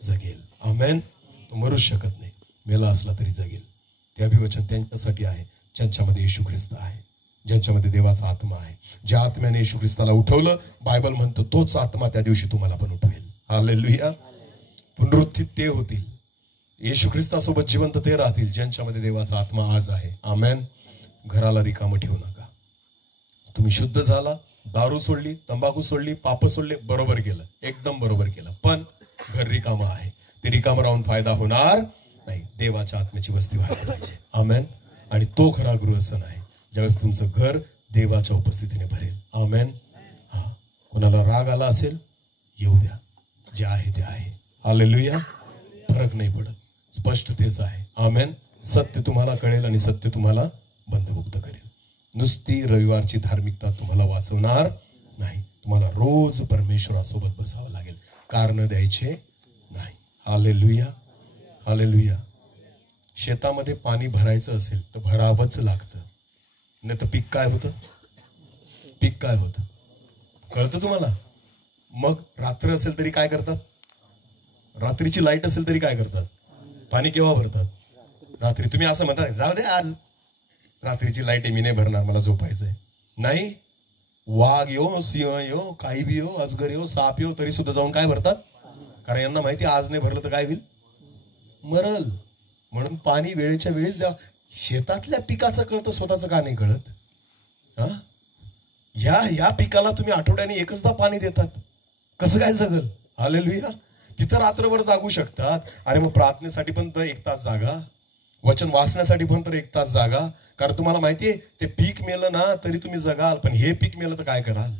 जगेल. आमेन. तो मरूच शकत नाही, मेला असला तरी जगेल. ते अभिवचन त्यांच्यासाठी आहे ज्यांच्यामध्ये येशू ख्रिस्त आहे, ज्यांच्यामध्ये देवाचा आत्मा आहे. ज्या आत्म्याने येशू ख्रिस्ताला उठवलं, बायबल म्हणतो तोच आत्मा त्या दिवशी तुम्हाला पण उठवेल. हालेलुया. पुनरुत्थित ते होतील, येशू ख्रिस्तासोबत जिवंत ते राहतील ज्यांच्यामध्ये देवाचा आत्मा आज आहे. आमेन. घराला रिकामं ठेवू नका. तुम्ही शुद्ध झाला, दारू सोडली, तंबाखू सोडली, पाप सोडले, बरोबर केलं, एकदम बरोबर केलं. पण घर रिकामं आहे. ते रिकामं राहून फायदा होणार नाही. देवाच्या आत्म्याची वस्ती व्हायला पाहिजे. आमेन. आणि तो खरा गृहसन आहे ज्यावेळेस तुमचं घर देवाच्या उपस्थितीने भरेल. आमेन. कोणाला राग आला असेल, येऊ द्या, जे आहे ते आहे. हालेलुया. फरक नाही पडत, स्पष्ट तेच आहे. आमेन. सत्य तुम्हाला कळेल आणि सत्य तुम्हाला बंधमुक्त करेल. नुसती रविवारची धार्मिकता तुम्हाला वाचवणार नाही. तुम्हाला रोज परमेश्वरासोबत बसावं लागेल, कारण द्यायचे नाही. Hallelujah, hallelujah. शेतामध्ये पाणी भरायचं असेल तर भरावंच लागतं, नाही तर पीक काय होतं? पीक काय होतं कळतं तुम्हाला? मग रात्र असेल तरी काय करतात? रात्रीची लाईट असेल तरी काय करतात? पाणी केव्हा भरतात? रात्री. तुम्ही असं म्हणता जाऊ दे आज रात्रीची लाईट आहे, मी नाही भरणार, मला झोपायचंय. नाही, वाघ येऊ, सिंह येऊ, काही बी येऊ, अजगर येऊ, साप येऊ, तरी सुद्धा जाऊन काय भरतात? कारण यांना माहिती आज नाही भरलं तर काय होईल? मरल. म्हणून पाणी वेळेच्या वेळेस द्या. शेतातल्या पिकाचं कळतं, स्वतःचं का नाही कळत? हा, या पिकाला तुम्ही आठवड्याने एकचदा पाणी देतात, कसं काय जगल? हालेलुया. तिथं रात्रभर जागू शकतात. अरे मग प्रार्थनेसाठी पण तर 1 तास जागा, वचन वाचण्यासाठी पण तर 1 तास जागा. कारण तुम्हाला माहितीये ते पीक मेलं ना तरी तुम्ही जगाल, पण हे पीक मेलं तर काय कराल?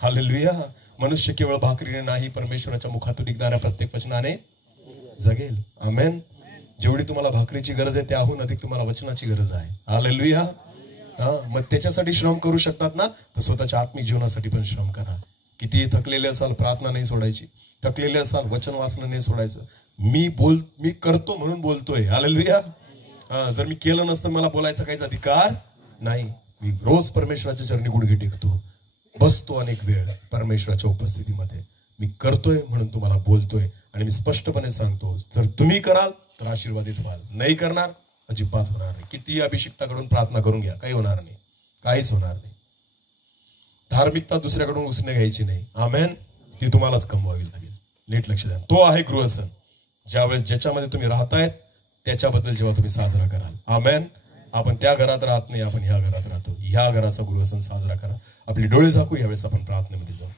हालेलुया. मनुष्य केवळ भाकरीने नाही, परमेश्वराच्या मुखातून निघणाऱ्या प्रत्येक वचनाने जगेल. आमेन. जेवढी तुम्हाला भाकरीची गरज आहे त्याहून अधिक तुम्हाला वचनाची गरज आहे. हालेलुया. मग त्याच्यासाठी श्रम करू शकतात ना, तर स्वतःच्या आत्मिक जीवनासाठी पण श्रम करा. किती थकलेले असाल, प्रार्थना नाही सोडायची. थकलेले असाल, वचन वाचणं नाही सोडायचं. मी करतो म्हणून बोलतोय. हालेलुया. जर मी केलं नसतं मला बोलायचा काहीच अधिकार नाही. मी रोज परमेश्वराच्या चरणी गुडघे टेकतो, बसतो अनेक वेळ परमेश्वराच्या उपस्थितीमध्ये. मी करतोय म्हणून तुम्हाला बोलतोय आणि मी स्पष्टपणे सांगतो, जर तुम्ही कराल तर आशीर्वादित व्हाल, नाही करणार अजिबात होणार नाही. किती अभिषिक्ताकडून प्रार्थना करून घ्या, काही होणार नाही, काहीच होणार नाही. धार्मिकता दुसऱ्याकडून उसने घ्यायची नाही. आमेन. ती तुम्हालाच कमवावी लागेल. नीट लक्ष द्या. तो आहे गृहसन. ज्यावेळेस ज्याच्यामध्ये तुम्ही राहतायत त्याच्याबद्दल जेव्हा तुम्ही साजरा कराल. आमेन. आपण त्या घरात राहत नाही, आपण ह्या घरात राहतो. ह्या घराचा गृहसन साजरा करा. आपली डोळे झाकू. यावेळेस आपण प्रार्थनेमध्ये जाऊ.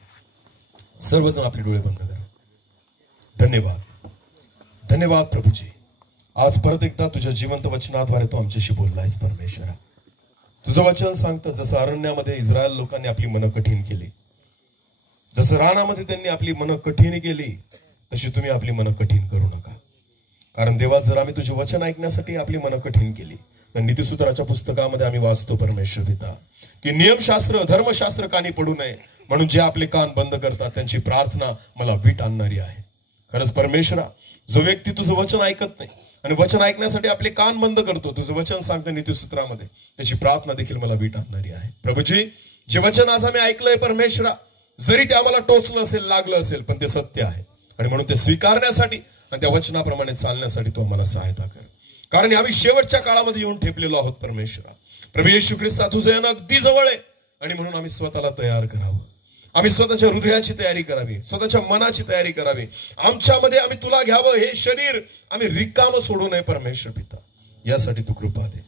सर्वजण आपले डोळे बंद करा. धन्यवाद, धन्यवाद प्रभूजी. आज परत एकदा तुझ्या जिवंत वचनाद्वारे तू आमच्याशी बोललायस परमेश्वरा. तुझं वचन सांगतं, जसं अरण्यामध्ये इस्रायल लोकांनी आपली मनं कठीण केली, जसं रानामध्ये त्यांनी आपली मनं कठीण केली, तशी तुम्ही आपली मनं कठीण करू नका. कारण देवा, जर आम्ही तुझे वचन ऐकण्यासाठी आपली मनं कठीण केली तर नीतिसूत्राच्या पुस्तकामध्ये आम्ही वाचतो परमेश्वर पिता की नियमशास्त्र धर्मशास्त्र कानी पडू नये म्हणून जे आपले कान बंद करतात त्यांची प्रार्थना मला वीट आणणारी आहे. खरंच परमेश्वरा, जो व्यक्ती तुझं वचन ऐकत नाही आणि वचन ऐकण्यासाठी आपले कान बंद करतो, तुझं वचन सांगतं नीतिसूत्रामध्ये, त्याची प्रार्थना देखील मला वीट आणणारी आहे. प्रभूजी, जे वचन आज आम्ही ऐकलंय परमेश्वरा, जरी ते आम्हाला टोचलं असेल, लागलं असेल, पण ते सत्य आहे आणि म्हणून ते स्वीकारण्यासाठी आणि त्या वचनाप्रमाणे चालण्यासाठी तू आम्हाला सहायता कर. कारण आम्ही शेवटच्या काळामध्ये येऊन ठेपलेलो आहोत परमेश्वरा. प्रभू येशू ख्रिस्ता, तुझं येणं अगदी जवळ आहे आणि म्हणून आम्ही स्वतःला तयार करावं. आम्ही स्वतःच्या हृदयाची तयारी करावी, स्वतःच्या मनाची तयारी करावी. आमच्यामध्ये आम्ही तुला घ्यावं, हे शरीर आम्ही रिकामं सोडू नये परमेश्वर पिता. यासाठी तू कृपा दे.